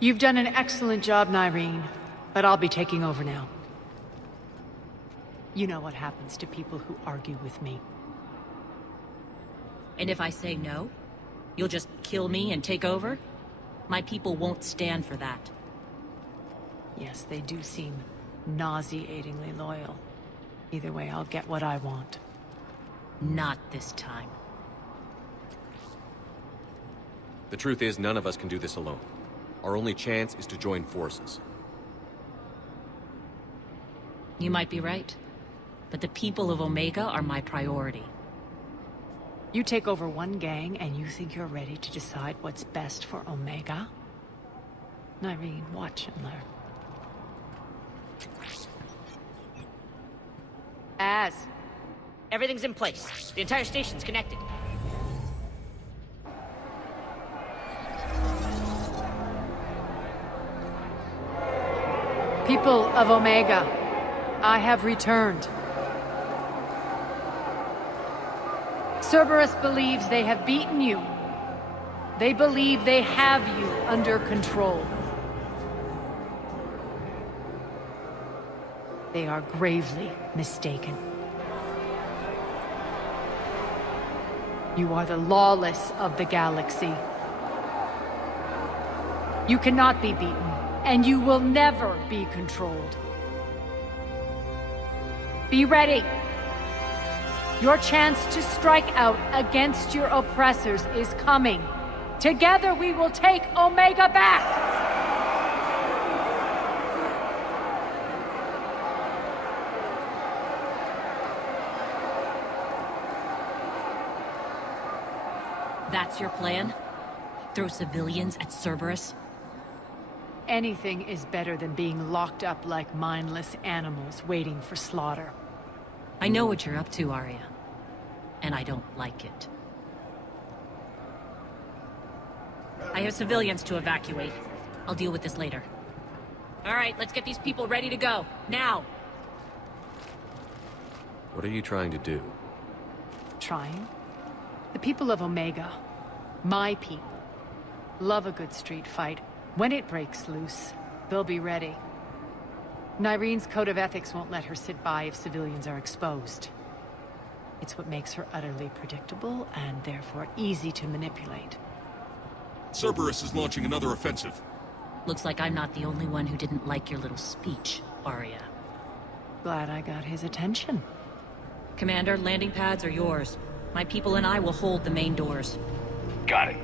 You've done an excellent job, Nyreen, but I'll be taking over now. You know what happens to people who argue with me. And if I say no, you'll just kill me and take over? My people won't stand for that. Yes, they do seem nauseatingly loyal. Either way, I'll get what I want. Not this time. The truth is, none of us can do this alone. Our only chance is to join forces. You might be right, but the people of Omega are my priority. You take over one gang and you think you're ready to decide what's best for Omega? Nyreen, watch and learn. Everything's in place. The entire station's connected. People of Omega, I have returned. Cerberus believes they have beaten you. They believe they have you under control. They are gravely mistaken. You are the lawless of the galaxy. You cannot be beaten, and you will never be controlled. Be ready. Your chance to strike out against your oppressors is coming. Together we will take Omega back! That's your plan? Throw civilians at Cerberus? Anything is better than being locked up like mindless animals waiting for slaughter. I know what you're up to, Arya. And I don't like it. I have civilians to evacuate. I'll deal with this later. All right, let's get these people ready to go. Now! What are you trying to do? Trying? The people of Omega, my people, love a good street fight. When it breaks loose, they'll be ready. Nyrene's code of ethics won't let her sit by if civilians are exposed. It's what makes her utterly predictable and therefore easy to manipulate. Cerberus is launching another offensive. Looks like I'm not the only one who didn't like your little speech, Arya. Glad I got his attention. Commander, landing pads are yours. My people and I will hold the main doors. Got it.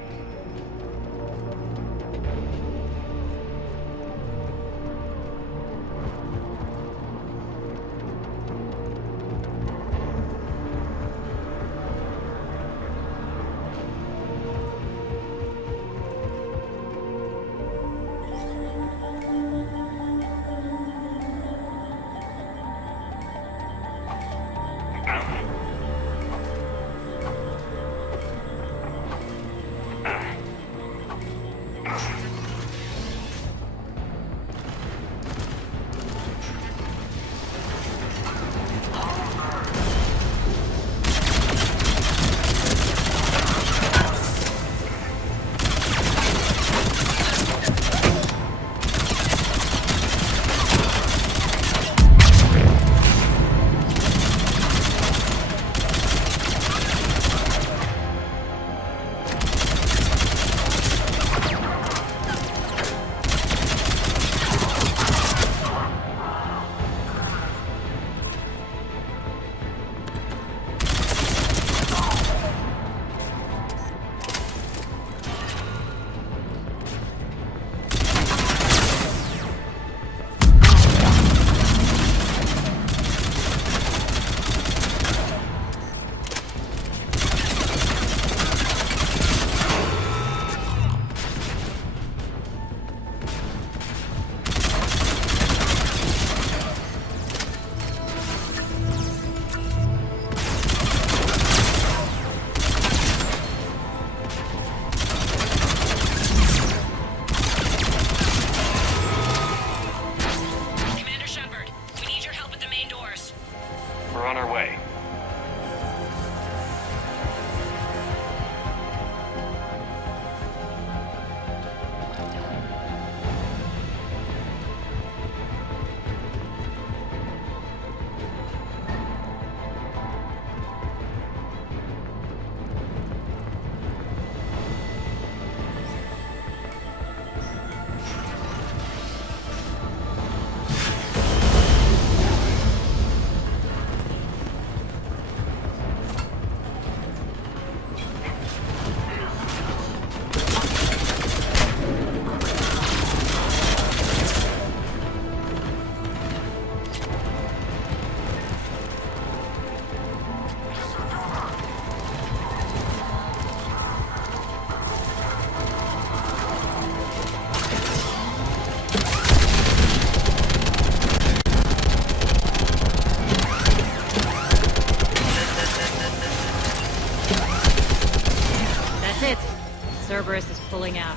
Cerberus is pulling out.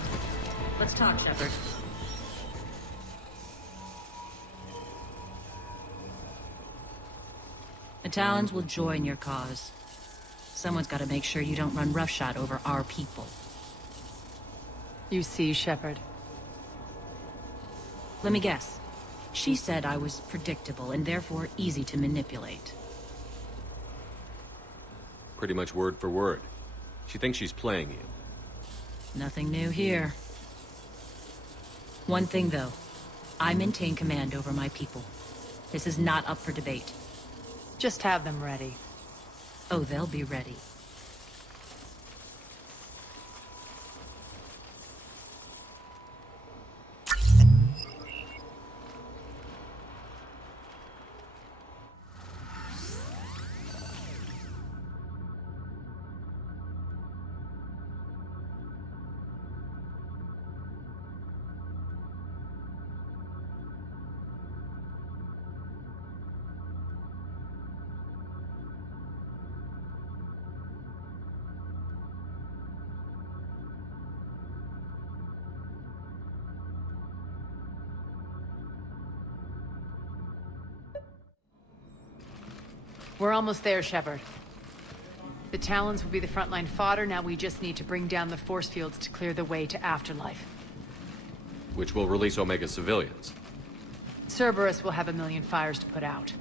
Let's talk, Shepard. The Talons will join your cause. Someone's got to make sure you don't run roughshod over our people. You see, Shepard? Let me guess. She said I was predictable and therefore easy to manipulate. Pretty much word for word. She thinks she's playing you. Nothing new here. One thing, though. I maintain command over my people. This is not up for debate. Just have them ready. Oh, they'll be ready. We're almost there, Shepard. The Talons will be the frontline fodder, now we just need to bring down the force fields to clear the way to Afterlife. Which will release Omega civilians. Cerberus will have a million fires to put out.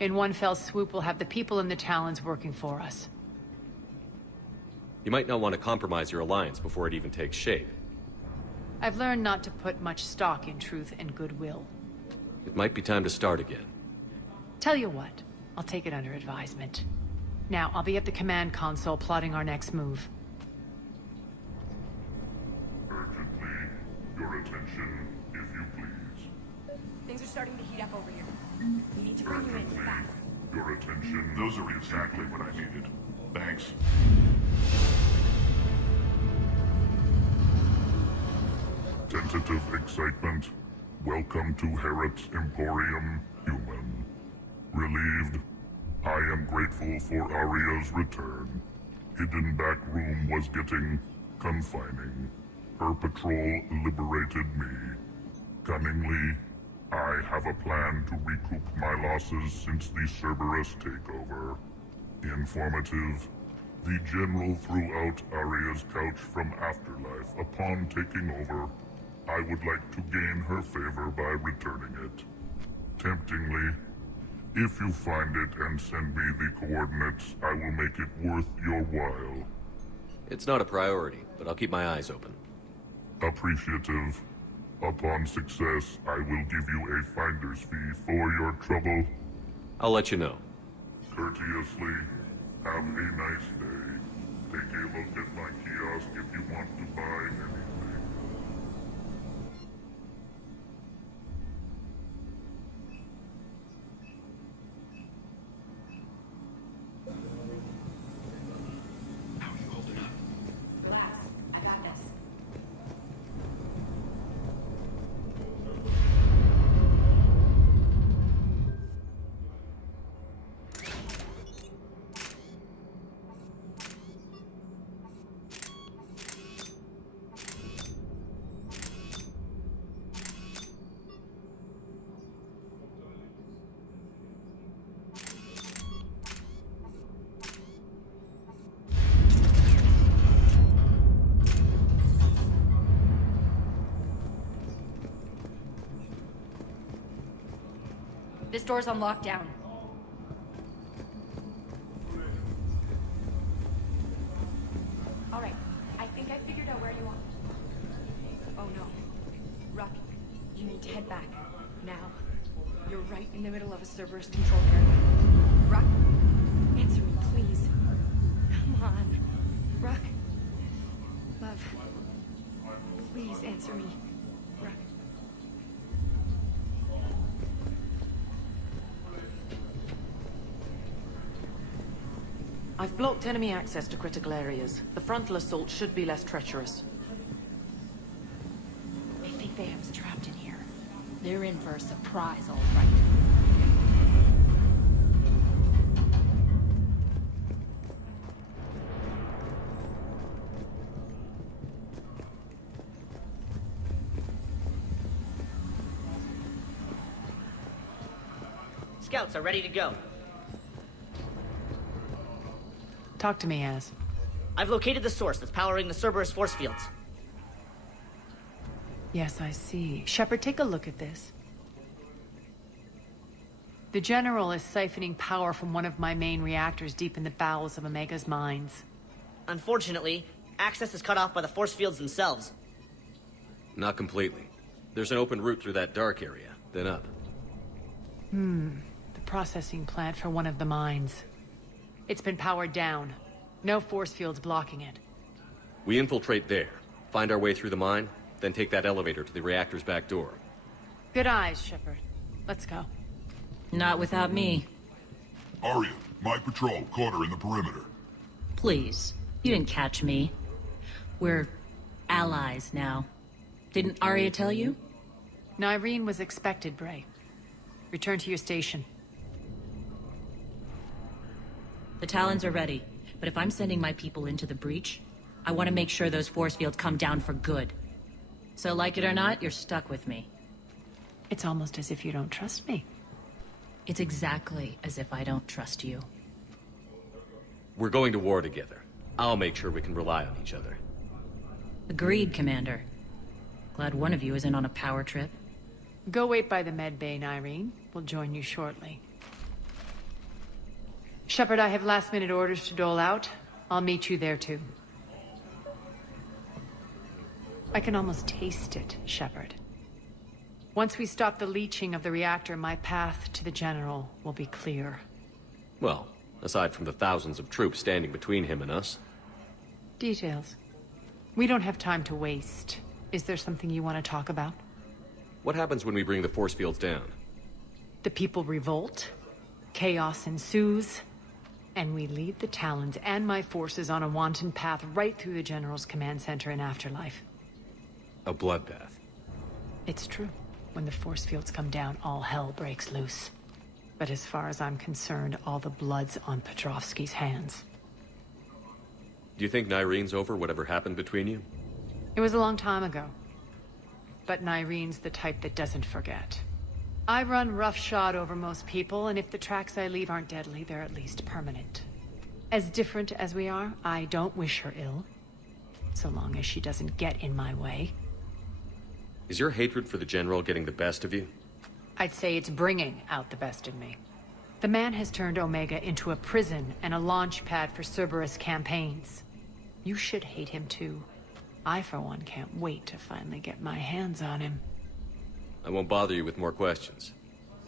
In one fell swoop, we'll have the people in the Talons working for us. You might not want to compromise your alliance before it even takes shape. I've learned not to put much stock in truth and goodwill. It might be time to start again. Tell you what, I'll take it under advisement. Now, I'll be at the command console plotting our next move. Urgently, your attention, if you please. Things are starting to heat up over here. We need to bring you in fast. Your attention. Those are exactly what I needed. Thanks. Tentative excitement. Welcome to Harrot's Emporium, human. Relieved. I am grateful for Aria's return. Hidden back room was getting confining. Her patrol liberated me. Cunningly, I have a plan to recoup my losses since the Cerberus takeover. Informative. The General threw out Aria's couch from Afterlife upon taking over. I would like to gain her favor by returning it. Temptingly, if you find it and send me the coordinates, I will make it worth your while. It's not a priority, but I'll keep my eyes open. Appreciative. Upon success, I will give you a finder's fee for your trouble. I'll let you know. Courteously, have a nice day. Take a look at my kiosk if you want to buy anything. Relax. I got this. This door's on lockdown. All right. I think I figured out where you are. Oh no. Ruck, you need to head back. Now. You're right in the middle of a Cerberus control area. Ruck, answer me, please. Come on. Ruck. Love. Please answer me. Ruck. I've blocked enemy access to critical areas. The frontal assault should be less treacherous. I think they have us trapped in here. They're in for a surprise, all right. Scouts are ready to go. Talk to me, Az. I've located the source that's powering the Cerberus force fields. Yes, I see. Shepard, take a look at this. The General is siphoning power from one of my main reactors deep in the bowels of Omega's mines. Unfortunately, access is cut off by the force fields themselves. Not completely. There's an open route through that dark area, then up. The processing plant for one of the mines. It's been powered down. No force fields blocking it. We infiltrate there, find our way through the mine, then take that elevator to the reactor's back door. Good eyes, Shepard. Let's go. Not without me. Aria, my patrol, caught her in the perimeter. Please. You didn't catch me. We're allies now. Didn't Aria tell you? Nyreen was expected, Bray. Return to your station. The Talons are ready, but if I'm sending my people into the breach, I want to make sure those force fields come down for good. So like it or not, you're stuck with me. It's almost as if you don't trust me. It's exactly as if I don't trust you. We're going to war together. I'll make sure we can rely on each other. Agreed, Commander. Glad one of you isn't on a power trip. Go wait by the med bay, Nyreen. We'll join you shortly. Shepard, I have last-minute orders to dole out. I'll meet you there, too. I can almost taste it, Shepard. Once we stop the leaching of the reactor, my path to the General will be clear. Well, aside from the thousands of troops standing between him and us. Details. We don't have time to waste. Is there something you want to talk about? What happens when we bring the force fields down? The people revolt, chaos ensues, and we lead the Talons and my forces on a wanton path right through the General's command center and afterlife. A bloodbath. It's true. When the force fields come down, all hell breaks loose. But as far as I'm concerned, all the blood's on Petrovsky's hands. Do you think Nyreen's over whatever happened between you? It was a long time ago. But Nyreen's the type that doesn't forget. I run roughshod over most people, and if the tracks I leave aren't deadly, they're at least permanent. As different as we are, I don't wish her ill. So long as she doesn't get in my way. Is your hatred for the General getting the best of you? I'd say it's bringing out the best in me. The man has turned Omega into a prison and a launch pad for Cerberus campaigns. You should hate him too. I, for one, can't wait to finally get my hands on him. I won't bother you with more questions.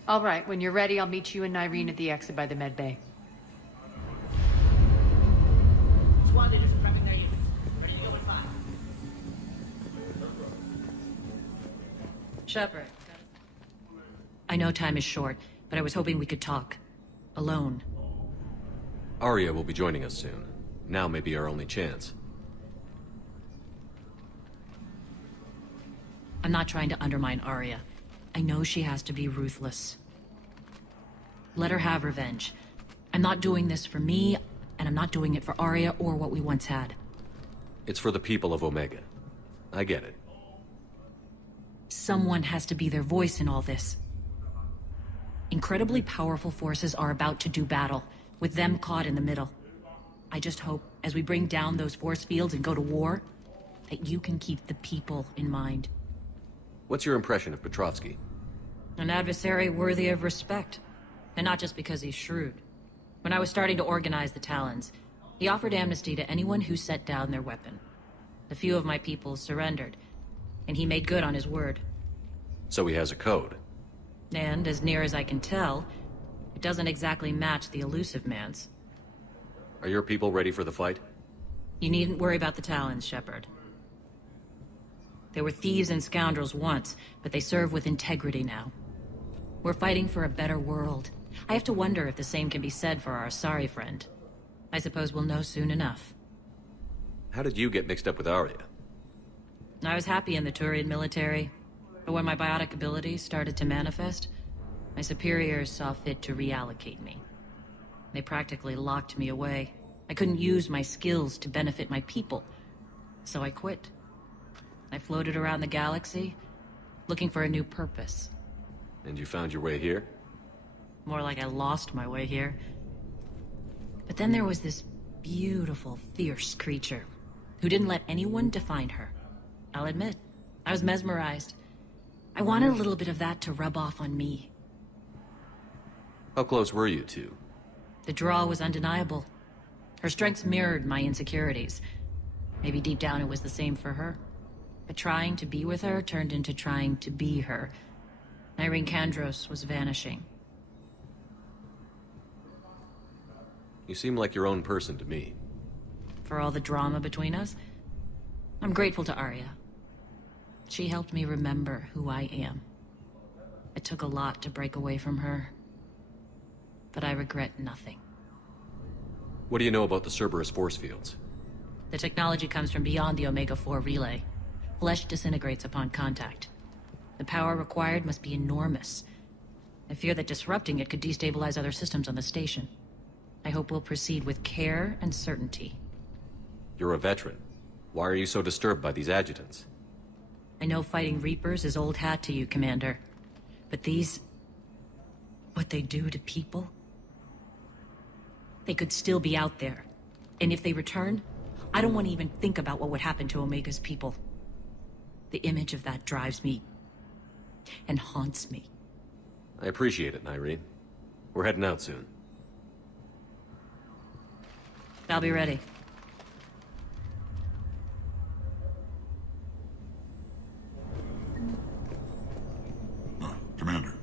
All right, when you're ready, I'll meet you and Nyreen at the exit by the med bay. Squad leaders prepping their units. Ready to go at 5. Shepard. I know time is short, but I was hoping we could talk. Alone. Arya will be joining us soon. Now may be our only chance. I'm not trying to undermine Arya. I know she has to be ruthless. Let her have revenge. I'm not doing this for me, and I'm not doing it for Arya or what we once had. It's for the people of Omega. I get it. Someone has to be their voice in all this. Incredibly powerful forces are about to do battle, with them caught in the middle. I just hope, as we bring down those force fields and go to war, that you can keep the people in mind. What's your impression of Petrovsky? An adversary worthy of respect. And not just because he's shrewd. When I was starting to organize the Talons, he offered amnesty to anyone who set down their weapon. A few of my people surrendered, and he made good on his word. So he has a code. And, as near as I can tell, it doesn't exactly match the Illusive Man's. Are your people ready for the fight? You needn't worry about the Talons, Shepard. They were thieves and scoundrels once, but they serve with integrity now. We're fighting for a better world. I have to wonder if the same can be said for our Asari friend. I suppose we'll know soon enough. How did you get mixed up with Arya? I was happy in the Turian military, but when my biotic abilities started to manifest, my superiors saw fit to reallocate me. They practically locked me away. I couldn't use my skills to benefit my people, so I quit. I floated around the galaxy, looking for a new purpose. And you found your way here? More like I lost my way here. But then there was this beautiful, fierce creature who didn't let anyone define her. I'll admit, I was mesmerized. I wanted a little bit of that to rub off on me. How close were you two? The draw was undeniable. Her strengths mirrored my insecurities. Maybe deep down it was the same for her. But trying to be with her turned into trying to be her. Nyreen Kandros was vanishing. You seem like your own person to me. For all the drama between us, I'm grateful to Arya. She helped me remember who I am. It took a lot to break away from her, but I regret nothing. What do you know about the Cerberus force fields? The technology comes from beyond the Omega-4 relay. Flesh disintegrates upon contact. The power required must be enormous. I fear that disrupting it could destabilize other systems on the station. I hope we'll proceed with care and certainty. You're a veteran. Why are you so disturbed by these adjutants? I know fighting Reapers is old hat to you, Commander. But these... what they do to people? They could still be out there, And if they return, I don't want to even think about what would happen to Omega's people. The image of that drives me and haunts me. I appreciate it, Nyreen. We're heading out soon. I'll be ready. Commander.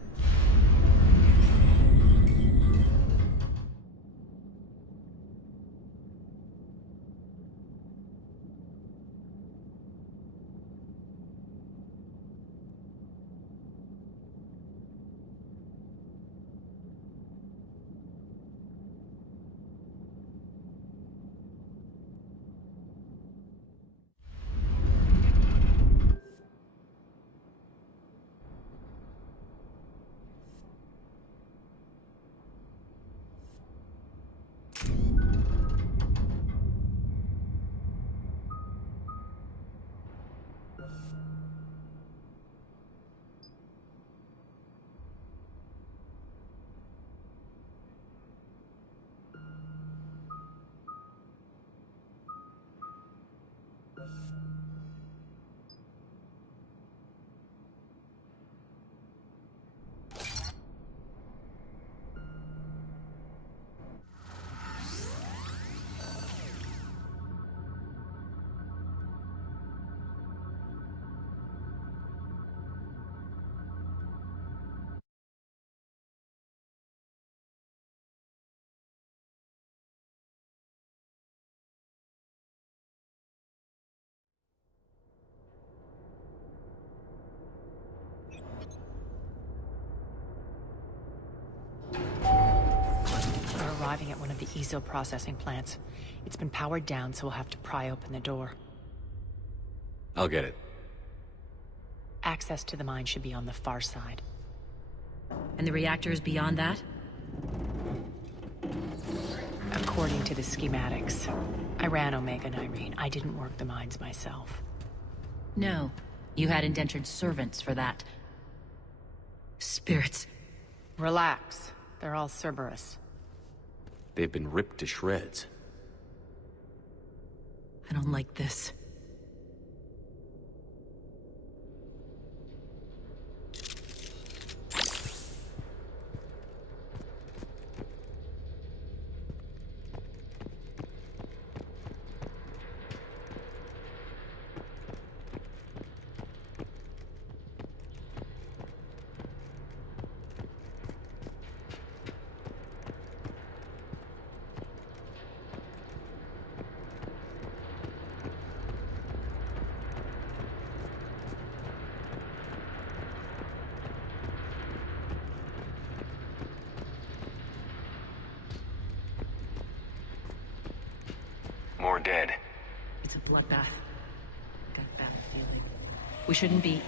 We're arriving at one of the ESO processing plants. It's been powered down, so we'll have to pry open the door. I'll get it. Access to the mine should be on the far side. And the reactor is beyond that? According to the schematics. I ran Omega, Nyreen. I didn't work the mines myself. No. You had indentured servants for that. Spirits. Relax. They're all Cerberus. They've been ripped to shreds. I don't like this. More dead. It's a bloodbath. Got a bad feeling. We shouldn't be...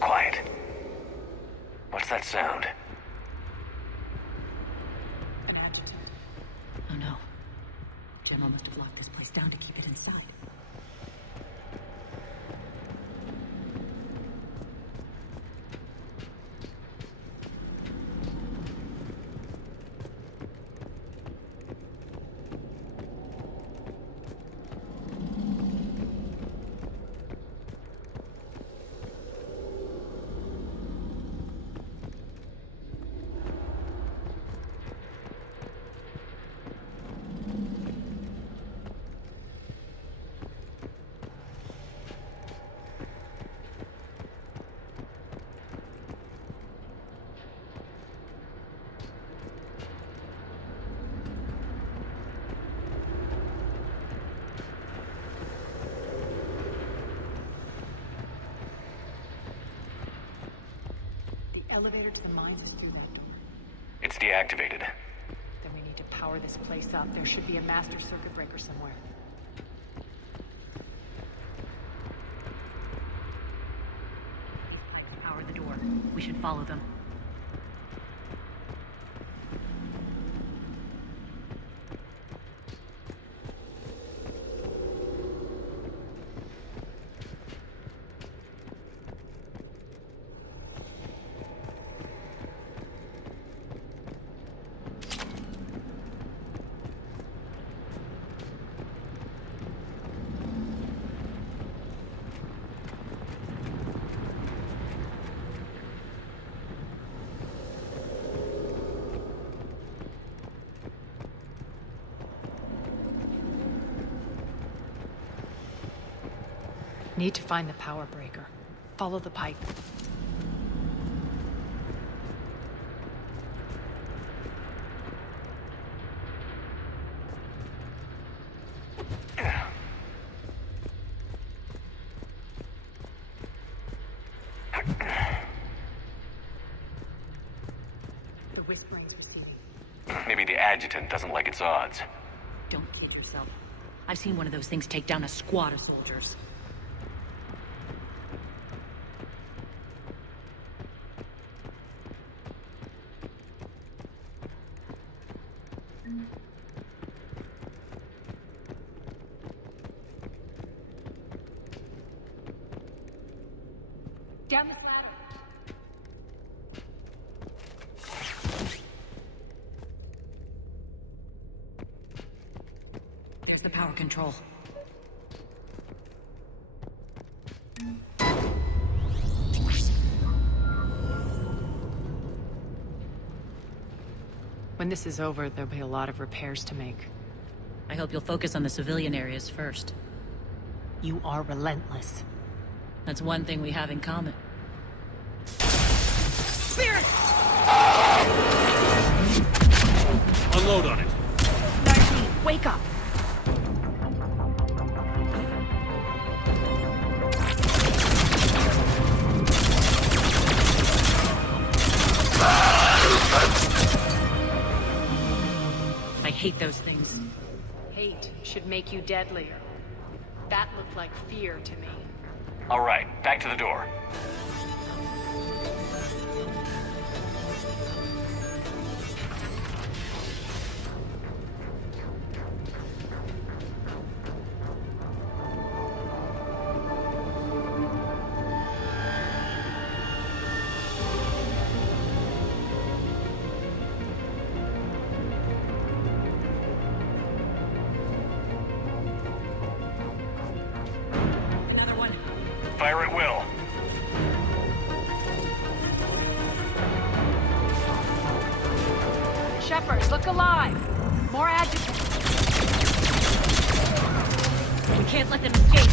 Quiet. What's that sound? An adjutant. Oh no. General must have locked this place down to keep it inside. Elevator to the mines is through that door. It's deactivated. Then we need to power this place up. There should be a master circuit breaker somewhere. I can power the door. We should follow them. Need to find the power breaker. Follow the pipe. The whispering's receding. Maybe the adjutant doesn't like its odds. Don't kid yourself. I've seen one of those things take down a squad of soldiers. Down this ladder. There's the power control. When this is over, there'll be a lot of repairs to make. I hope you'll focus on the civilian areas first. You are relentless. That's one thing we have in common. Spirit! Unload on it. Nardi, wake up! I hate those things. Hate should make you deadlier. That looked like fear to me. All right, back to the door. Fire at will. Shepard, look alive! More adjutants. We can't let them escape.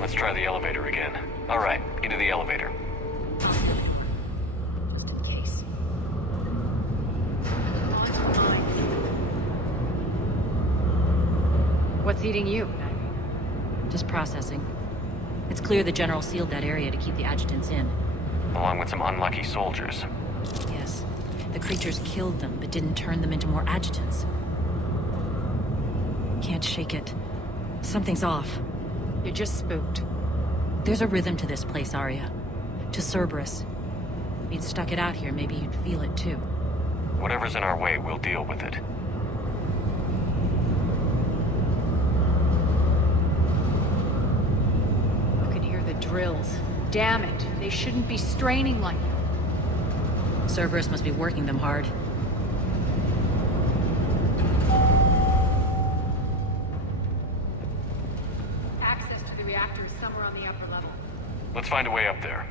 Let's try the elevator again. All right, into the elevator. Just in case. What's eating you, Nairi? Just processing. It's clear the General sealed that area to keep the adjutants in. Along with some unlucky soldiers. Yes. The creatures killed them, but didn't turn them into more adjutants. Can't shake it. Something's off. You're just spooked. There's a rhythm to this place, Arya. To Cerberus. If you'd stuck it out here, maybe you'd feel it too. Whatever's in our way, we'll deal with it. You can hear the drills. Damn it, they shouldn't be straining like that. Cerberus must be working them hard. Access to the reactor is somewhere on the upper level. Let's find a way up there.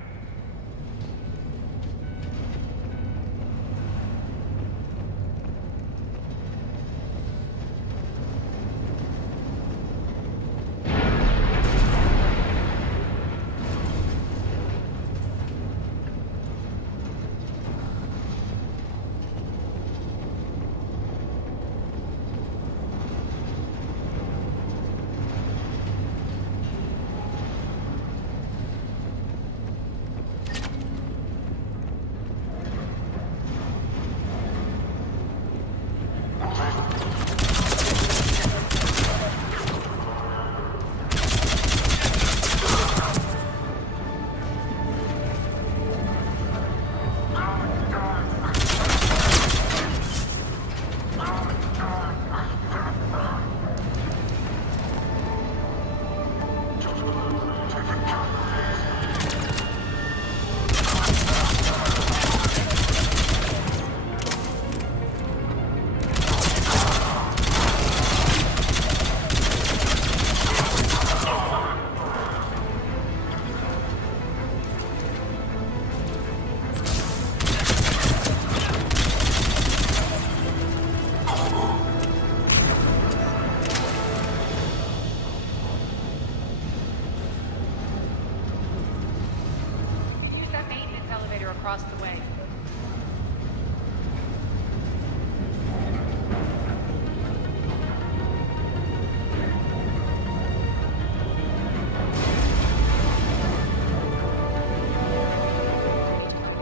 across the way.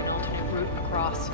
Alternate route across.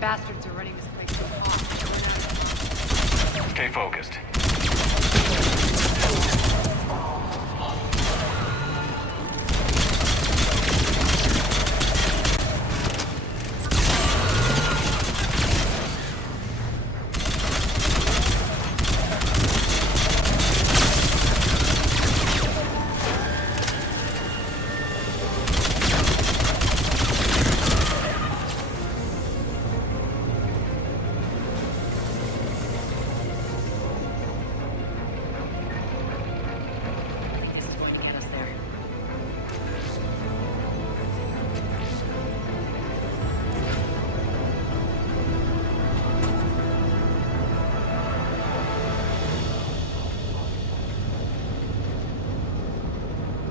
Bastards are running this place so hot. Stay focused.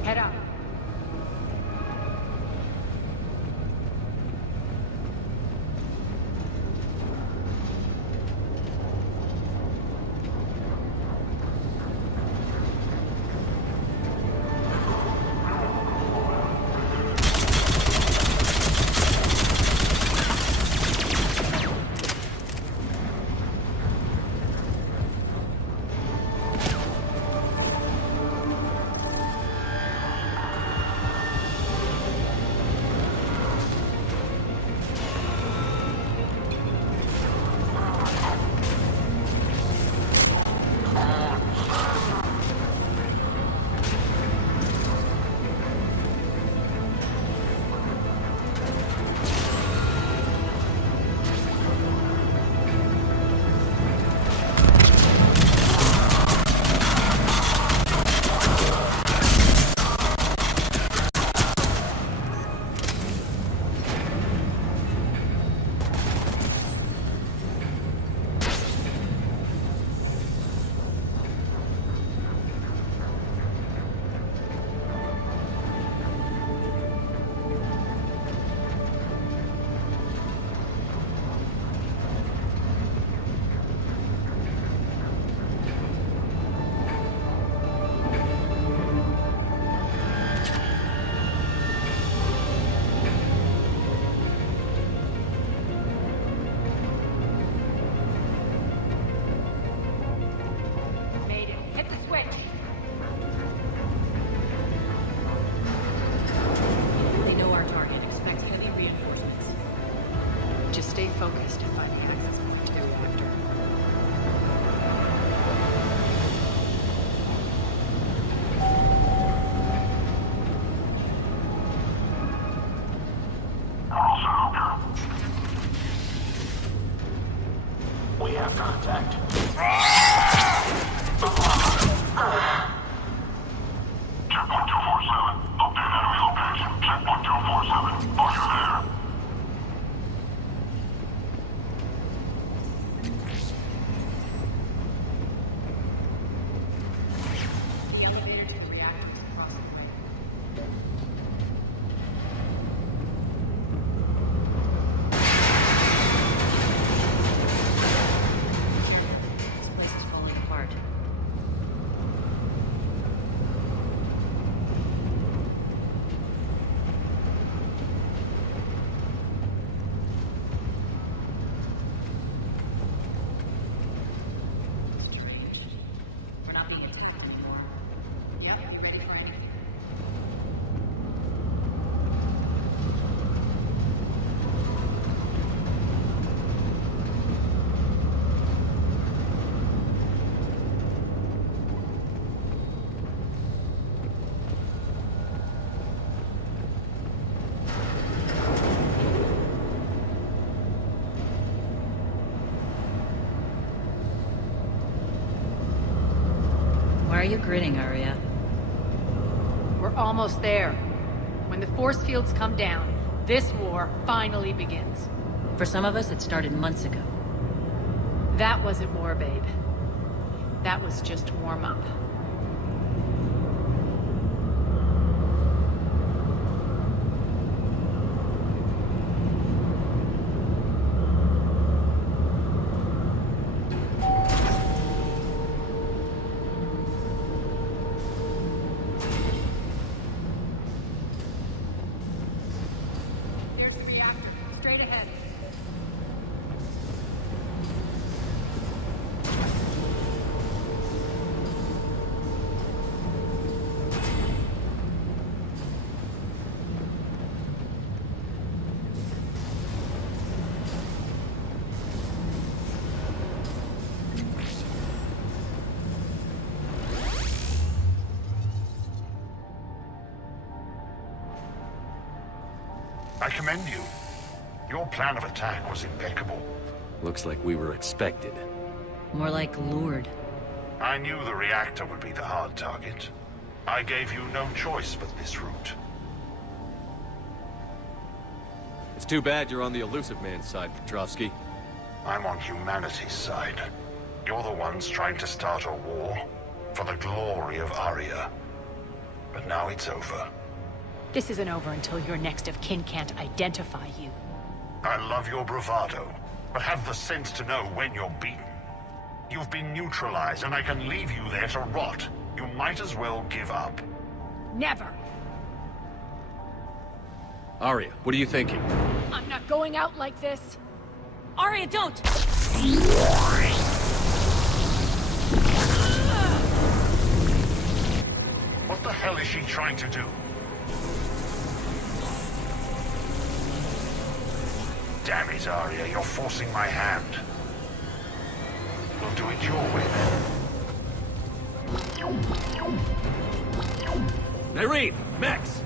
Head up. Stay focused and find the access point to the reactor. We have contact. Checkpoint 247. Update enemy location. Checkpoint 247. Are you there? are you grinning, Arya? We're almost there. When the force fields come down, this war finally begins. For some of us, it started months ago. That wasn't war, babe. That was just warm-up. I commend you. Your plan of attack was impeccable. Looks like we were expected. More like lured. I knew the reactor would be the hard target. I gave you no choice but this route. It's too bad you're on the Illusive Man's side, Petrovsky. I'm on humanity's side. You're the ones trying to start a war for the glory of Arya. But now it's over. This isn't over until your next of kin can't identify you. I love your bravado, but have the sense to know when you're beaten. You've been neutralized, and I can leave you there to rot. You might as well give up. Never! Arya, what are you thinking? I'm not going out like this! Arya, don't! What the hell is she trying to do? Damn it, Arya, you're forcing my hand. We'll do it your way, then. Irene! Max!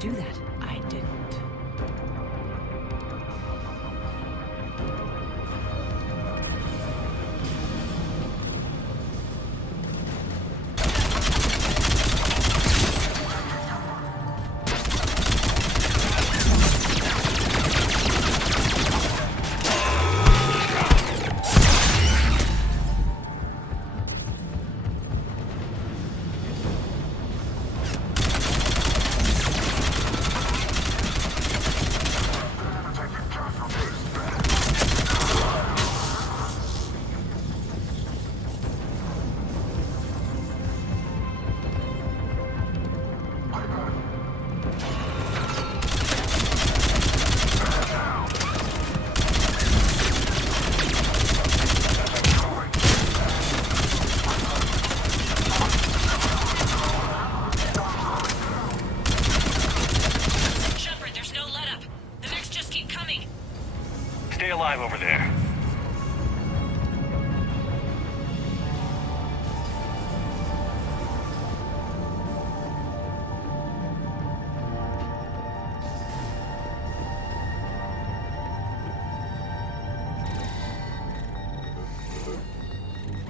Do that. I didn't.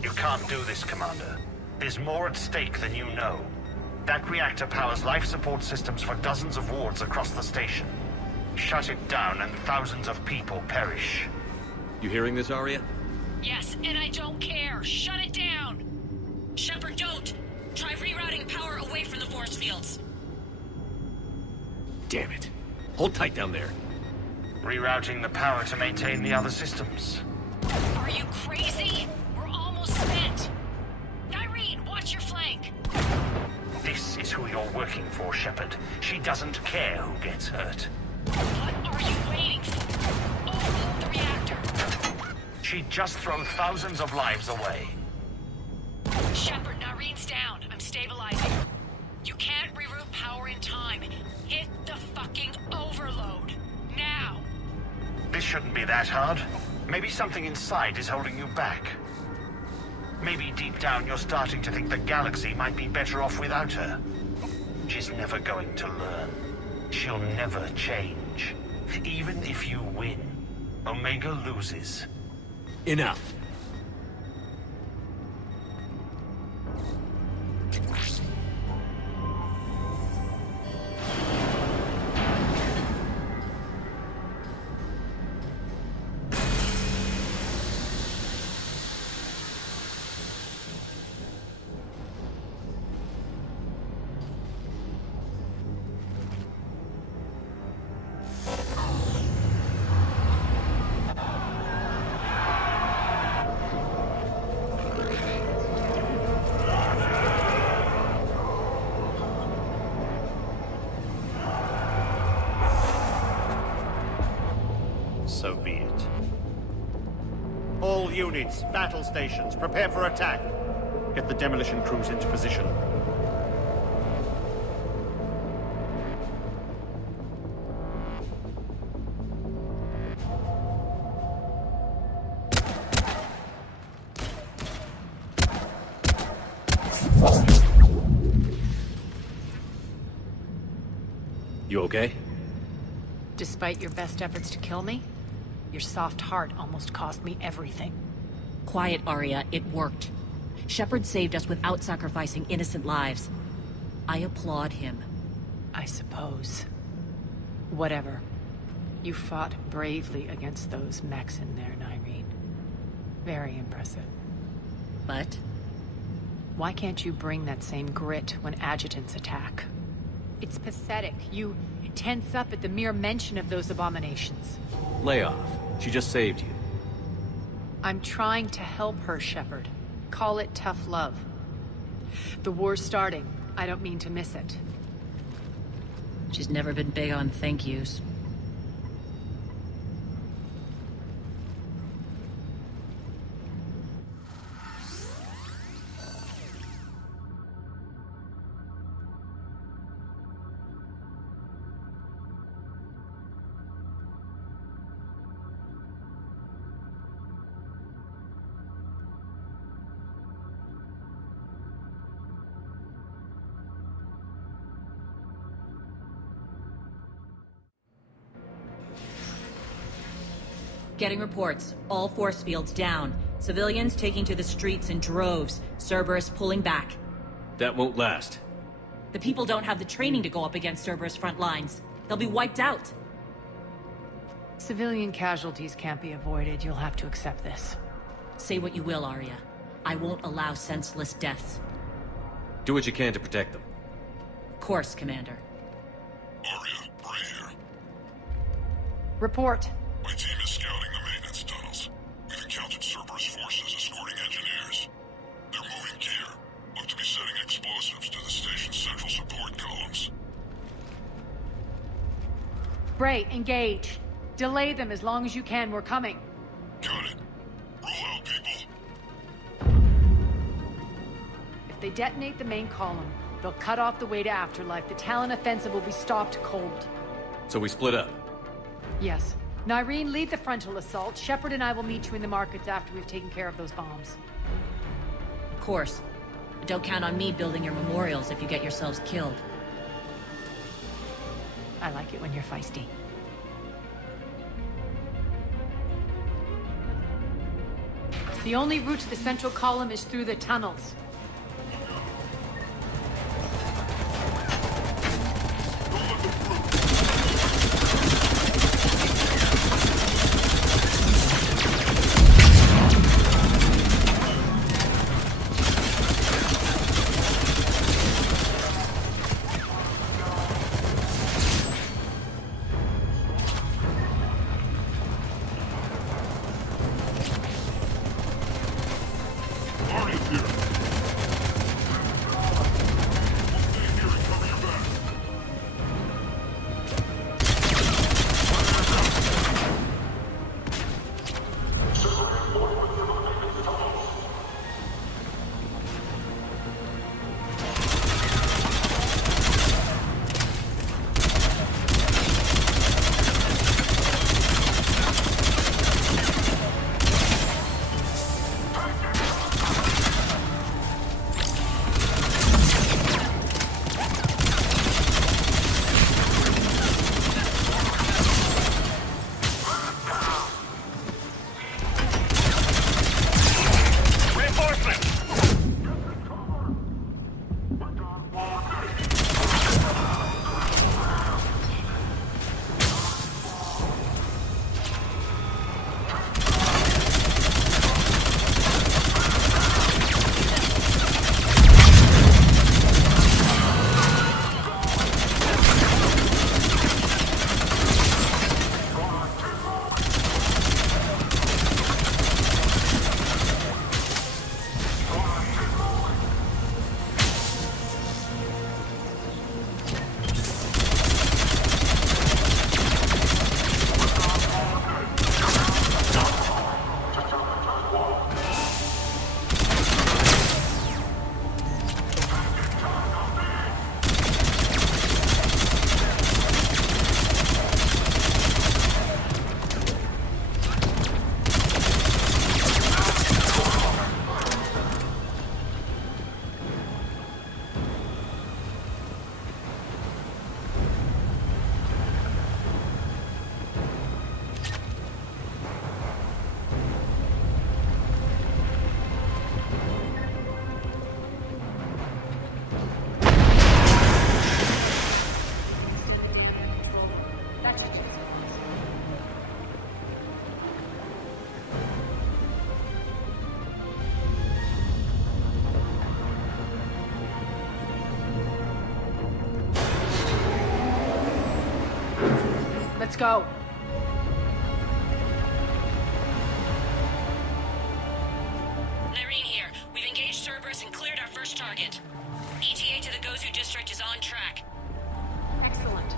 You can't do this, Commander. There's more at stake than you know. That reactor powers life support systems for dozens of wards across the station. Shut it down and thousands of people perish. You hearing this, Arya? Yes, and I don't care. Shut it down! Shepard, don't! Try rerouting power away from the force fields. Damn it. Hold tight down there. Rerouting the power to maintain the other systems. Are you crazy? We're almost spent. Nyreen, watch your flank. This is who you're working for, Shepard. She doesn't care who gets hurt. What are you waiting for? Overload the reactor. She'd just throw thousands of lives away. Shepard, Nyreen's down. I'm stabilizing. You can't reroute power in time. Hit the fucking overload. Now. This shouldn't be that hard. Maybe something inside is holding you back. Maybe deep down you're starting to think the galaxy might be better off without her. She's never going to learn. She'll never change. Even if you win, Omega loses. Enough. So be it. All units, battle stations, prepare for attack. Get the demolition crews into position. You okay? Despite your best efforts to kill me, your soft heart almost cost me everything. Quiet, Arya. It worked. Shepard saved us without sacrificing innocent lives. I applaud him. I suppose. Whatever. You fought bravely against those mechs in there, Nyreen. Very impressive. But? Why can't you bring that same grit when adjutants attack? It's pathetic. You tense up at the mere mention of those abominations. Lay off. She just saved you. I'm trying to help her, Shepard. Call it tough love. The war's starting. I don't mean to miss it. She's never been big on thank yous. Getting reports. All force fields down. Civilians taking to the streets in droves. Cerberus pulling back. That won't last. The people don't have the training to go up against Cerberus front lines. They'll be wiped out. Civilian casualties can't be avoided. You'll have to accept this. Say what you will, Arya. I won't allow senseless deaths. Do what you can to protect them. Of course, Commander. Arya, Bray here. Report. My team is scouting the maintenance tunnels. We've encountered Cerberus forces escorting engineers. They're moving gear. Look to be setting explosives to the station's central support columns. Bray, engage. Delay them as long as you can. We're coming. Got it. Roll out, people. If they detonate the main column, they'll cut off the way to Afterlife. The Talon offensive will be stopped cold. So we split up. Yes. Nyreen, lead the frontal assault. Shepard and I will meet you in the markets after we've taken care of those bombs. Of course. But don't count on me building your memorials if you get yourselves killed. I like it when you're feisty. The only route to the central column is through the tunnels. Let's go. Nyreen here. We've engaged Cerberus and cleared our first target. ETA to the Gozu district is on track. Excellent.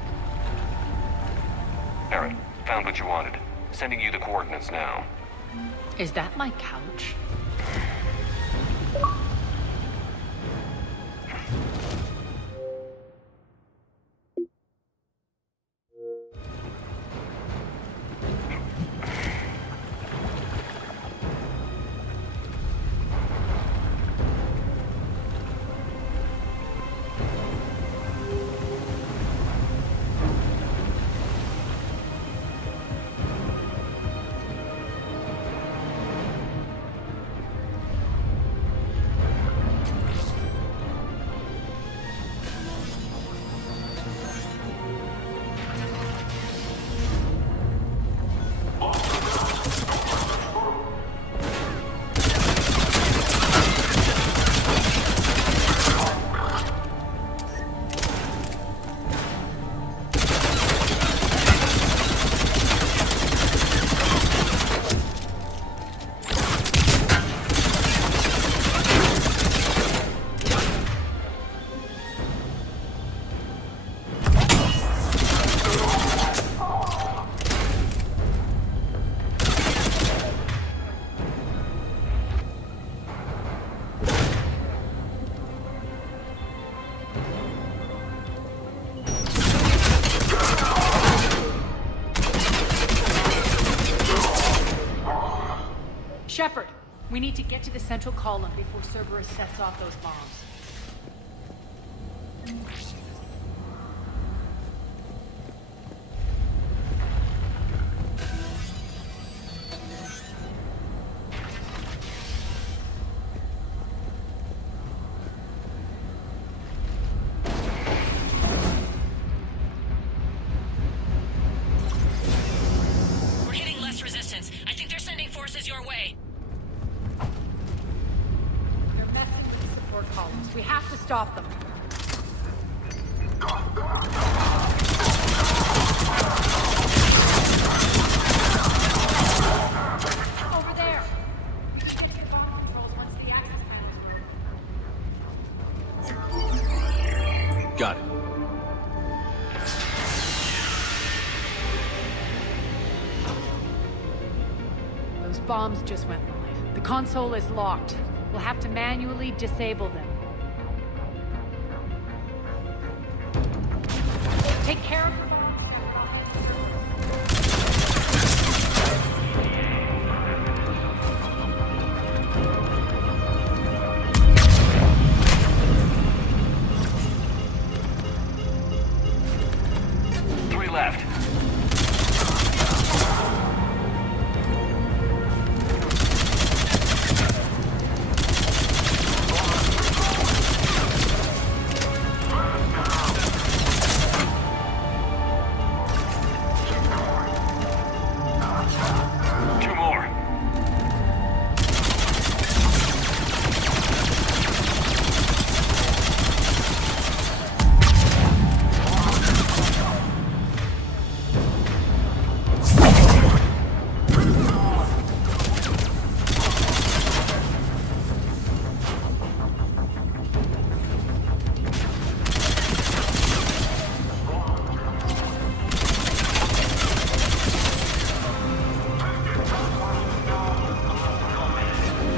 Barrett, found what you wanted. Sending you the coordinates now. Is that my couch? Shepard, we need to get to the central column before Cerberus sets off those bombs. columns. We have to stop them. Over there. Got it. Those bombs just went live. The console is locked. We'll have to manually disable them. Take care of them. Three left. Two more.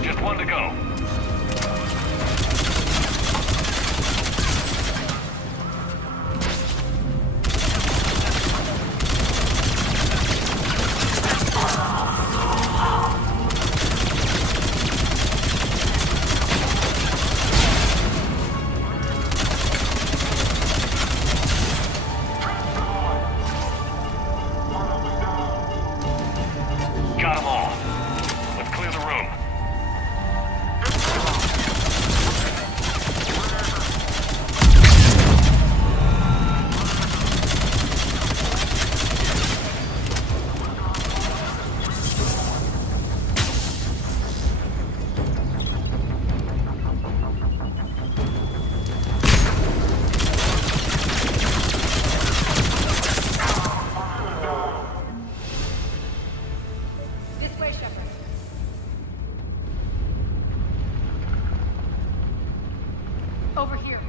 Just one to go. Got them all. Let's clear the room. This way, Shepard. Over here.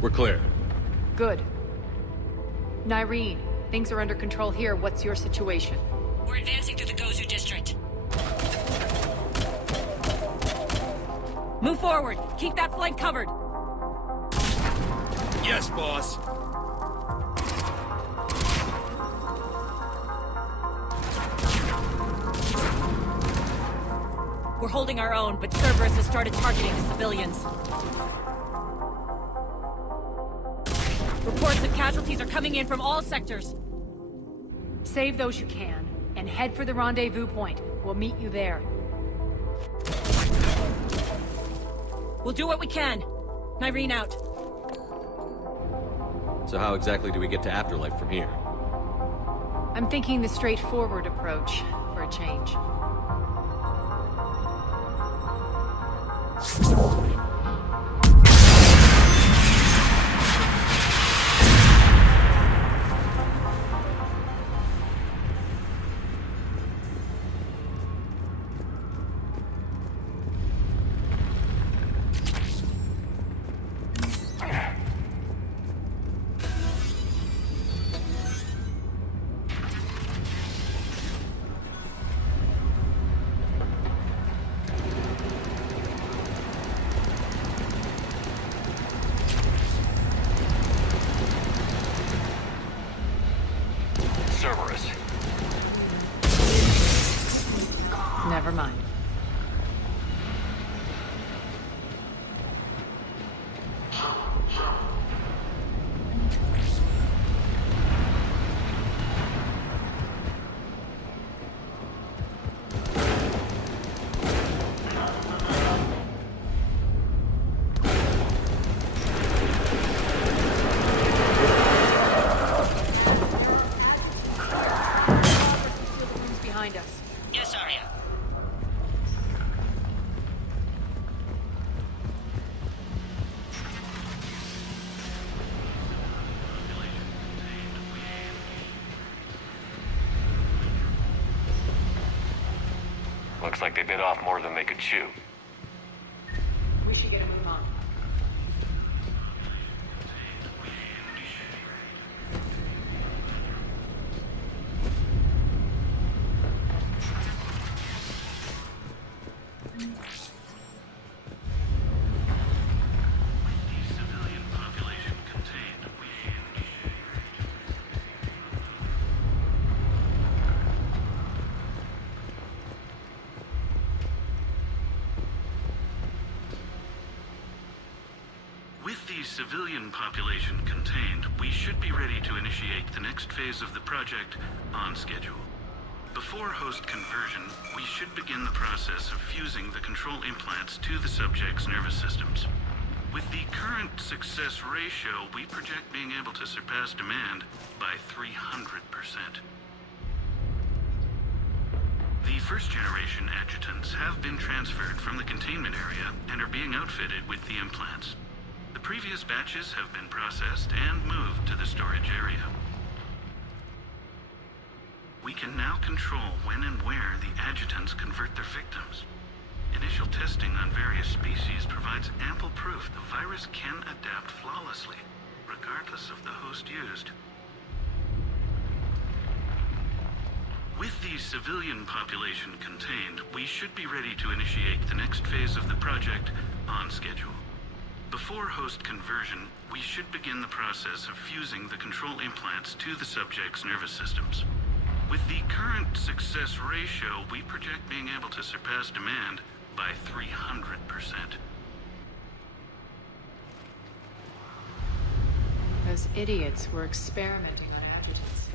We're clear. Good. Nyreen, things are under control here. What's your situation? We're advancing through the Gozu district. Move forward. Keep that flank covered. Yes, boss. We're holding our own, but Cerberus has started targeting the civilians. Reports of casualties are coming in from all sectors. Save those you can, and head for the rendezvous point. We'll meet you there. We'll do what we can. Nyreen out. So how exactly do we get to Afterlife from here? I'm thinking the straightforward approach, for a change. Cerberus. Never mind. Yes, Arya. Looks like they bit off more than they could chew. We should get a move on. With the civilian population contained, we should be ready to initiate the next phase of the project on schedule. Before host conversion, we should begin the process of fusing the control implants to the subject's nervous systems. With the current success ratio, we project being able to surpass demand by 300%. The first-generation adjutants have been transferred from the containment area and are being outfitted with the implants. The previous batches have been processed and moved to the storage area. We can now control when and where the adjutants convert their victims. Initial testing on various species provides ample proof the virus can adapt flawlessly, regardless of the host used. With the civilian population contained, we should be ready to initiate the next phase of the project on schedule. Before host conversion, we should begin the process of fusing the control implants to the subject's nervous systems. With the current success ratio, we project being able to surpass demand by 300%. Those idiots were experimenting on adjutants.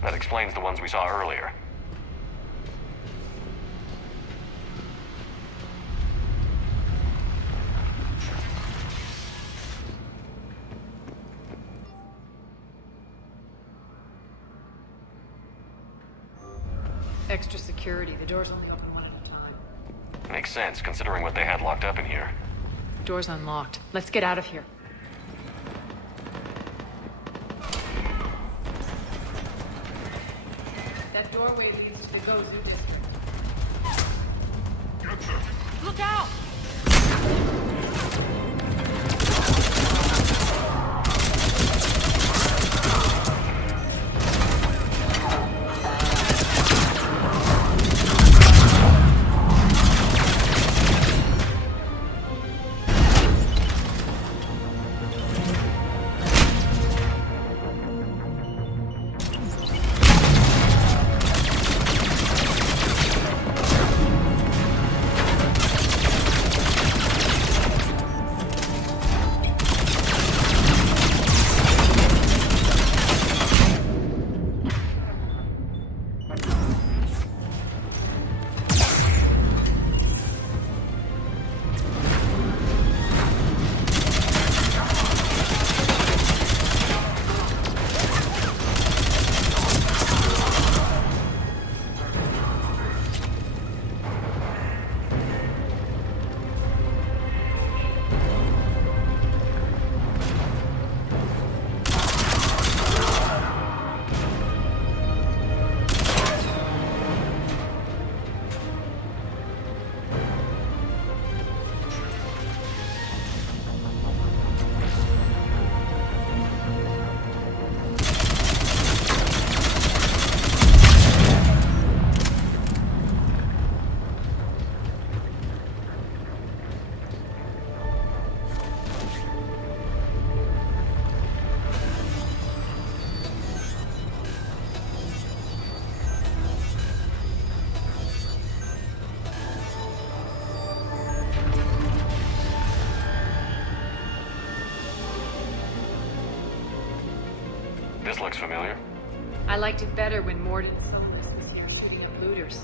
That explains the ones we saw earlier. Extra security. The door's only open one at a time. Makes sense, considering what they had locked up in here. Door's unlocked. Let's get out of here. That doorway leads to the Gozu district. Look out! This looks familiar. I liked it better when Mordin Silvers was here shooting at looters.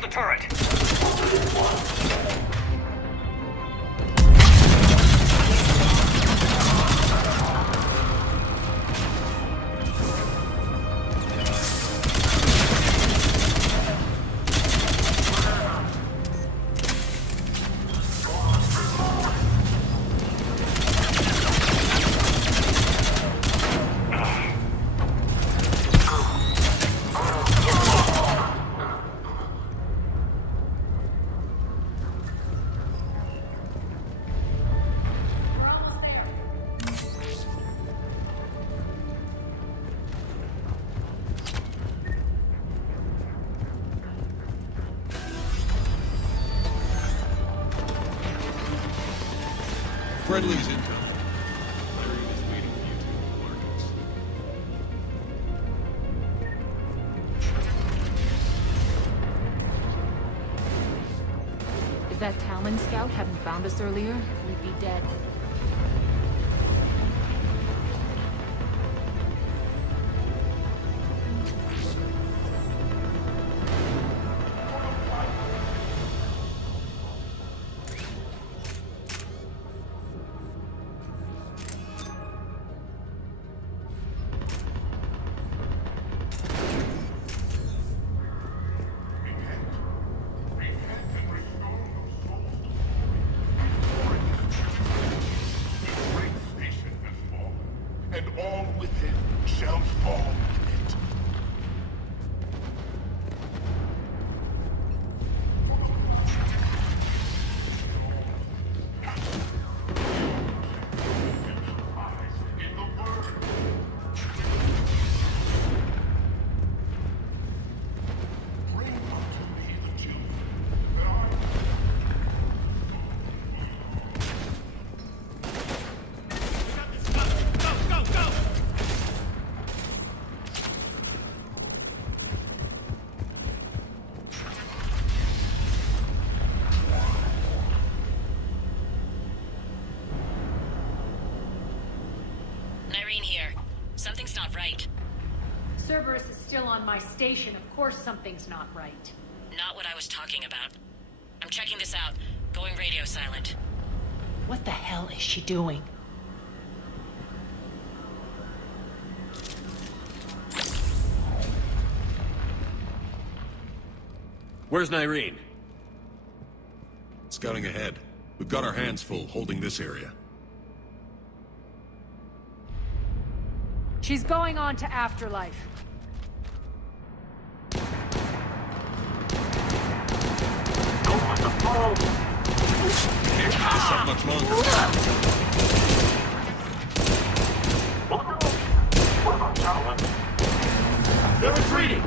out the turret. Friendly's intel. If that Talon scout hadn't found us earlier, we'd be dead. And all within shall fall with it. In the word. Bring unto me the children, that I Nyreen here. Something's not right. Cerberus is still on my station. Of course something's not right. Not what I was talking about. I'm checking this out. Going radio silent. What the hell is she doing? Where's Nyreen? Scouting ahead. We've got our hands full holding this area. She's going on to Afterlife. Can't keep this up much longer. They're retreating.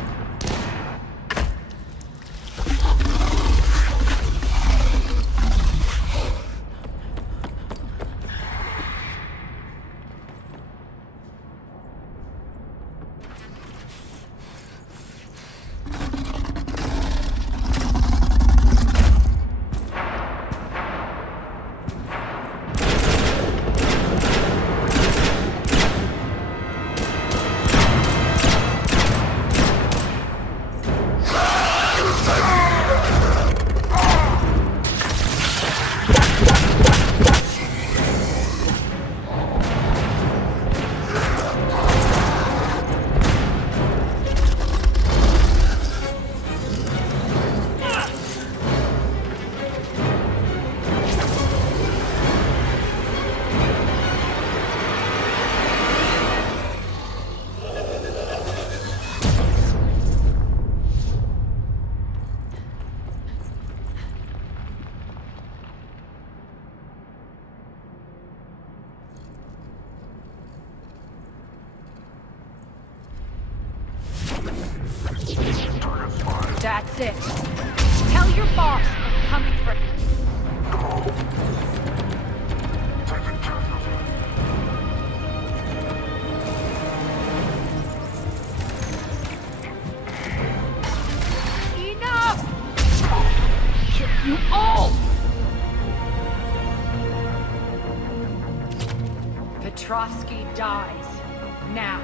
That's it. Tell your boss I'm coming for him. Enough! Kill you all! Petrovsky dies. Now.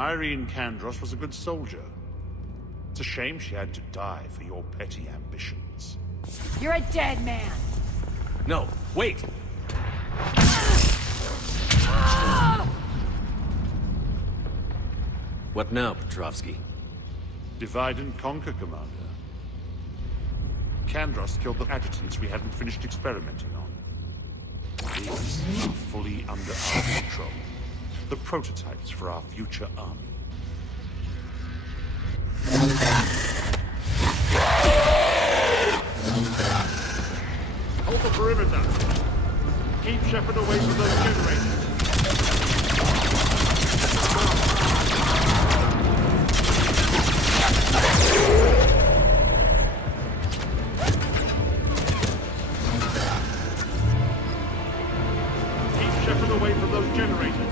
Irene Kandros was a good soldier. It's a shame she had to die for your petty ambitions. You're a dead man! No, wait! What now, Petrovsky? Divide and conquer, Commander. Kandros killed the adjutants we hadn't finished experimenting on. These are fully under our control. The prototypes for our future army. Hold the perimeter! Keep Shepard away from those generators. Keep Shepard away from those generators.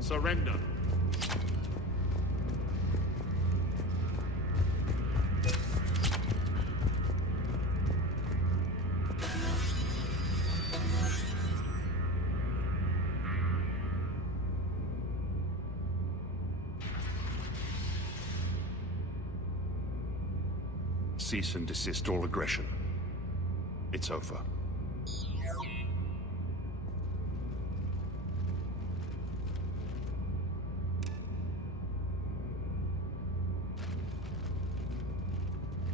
Surrender. Cease and desist all aggression. It's over.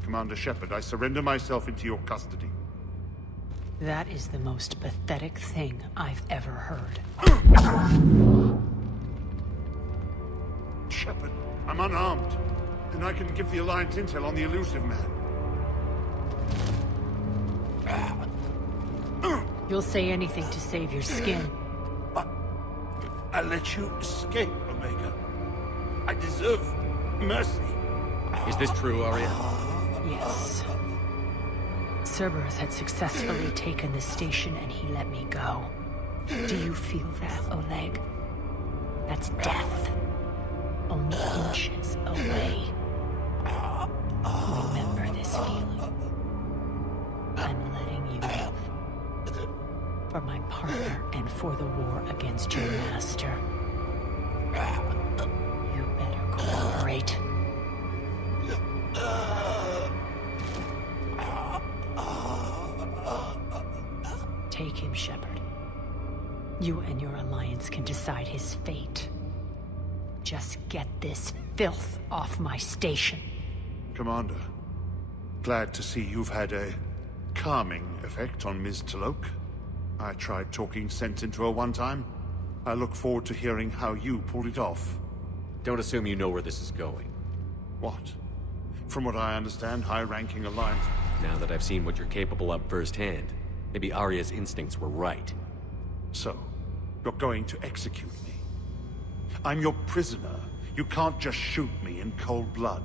Commander Shepard, I surrender myself into your custody. That is the most pathetic thing I've ever heard. Shepard, I'm unarmed, and I can give the Alliance intel on the Elusive Man. You'll say anything to save your skin. I let you escape, Omega. I deserve mercy. Is this true, Arya? Yes. Cerberus had successfully taken the station and he let me go. Do you feel that, Oleg? That's death. Only inches away. Remember this feeling. I'm letting you live. For my partner and for the war against your master. You better cooperate. Take him, Shepard. You and your alliance can decide his fate. Just get this filth off my station. Commander, glad to see you've had a calming effect on Ms. T'Loak. I tried talking sense into her one time. I look forward to hearing how you pulled it off. Don't assume you know where this is going. What? From what I understand, high-ranking alliance... Now that I've seen what you're capable of firsthand, maybe Arya's instincts were right. So, you're going to execute me. I'm your prisoner. You can't just shoot me in cold blood.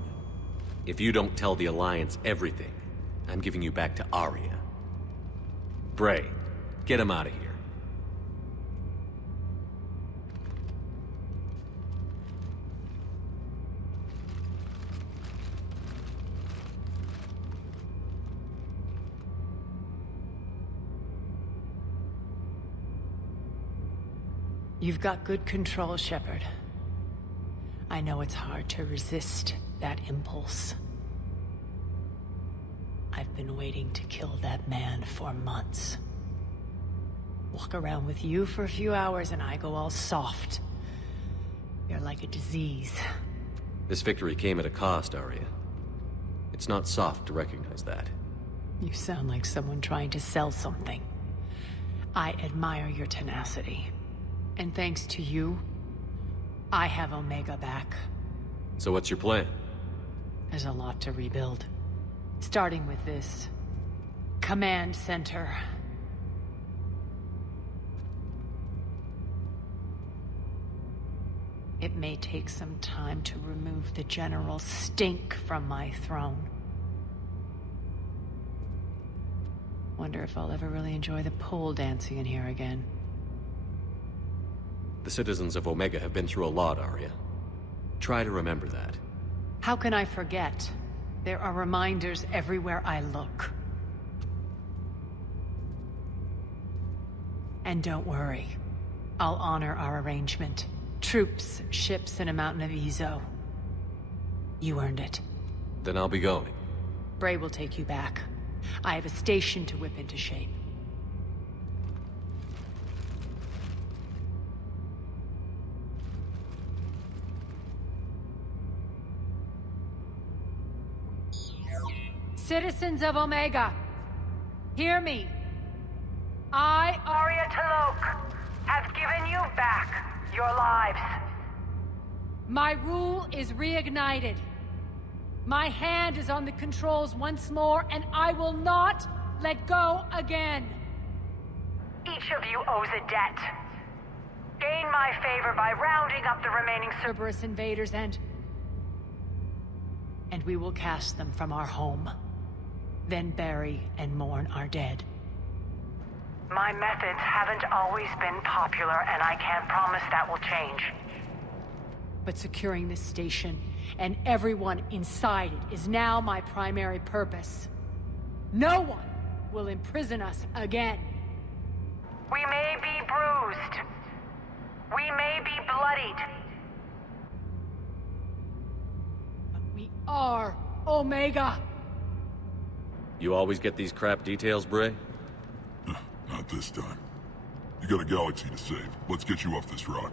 If you don't tell the Alliance everything, I'm giving you back to Arya. Bray, get him out of here. You've got good control, Shepard. I know it's hard to resist that impulse. I've been waiting to kill that man for months. Walk around with you for a few hours and I go all soft. You're like a disease. This victory came at a cost, Arya. It's not soft to recognize that. You sound like someone trying to sell something. I admire your tenacity. And thanks to you, I have Omega back. So what's your plan? There's a lot to rebuild. Starting with this command center. It may take some time to remove the general stink from my throne. Wonder if I'll ever really enjoy the pole dancing in here again. The citizens of Omega have been through a lot, Arya. Try to remember that. How can I forget? There are reminders everywhere I look. And don't worry. I'll honor our arrangement. Troops, ships, and a mountain of Ezo. You earned it. Then I'll be going. Bray will take you back. I have a station to whip into shape. Citizens of Omega, hear me. I, Arya T'Loak, have given you back your lives. My rule is reignited. My hand is on the controls once more, and I will not let go again. Each of you owes a debt. Gain my favor by rounding up the remaining Cerberus invaders and we will cast them from our home. Then bury and mourn our dead. My methods haven't always been popular, and I can't promise that will change. But securing this station and everyone inside it is now my primary purpose. No one will imprison us again. We may be bruised. We may be bloodied. But we are Omega. You always get these crap details, Bray? Not this time. You got a galaxy to save. Let's get you off this rock.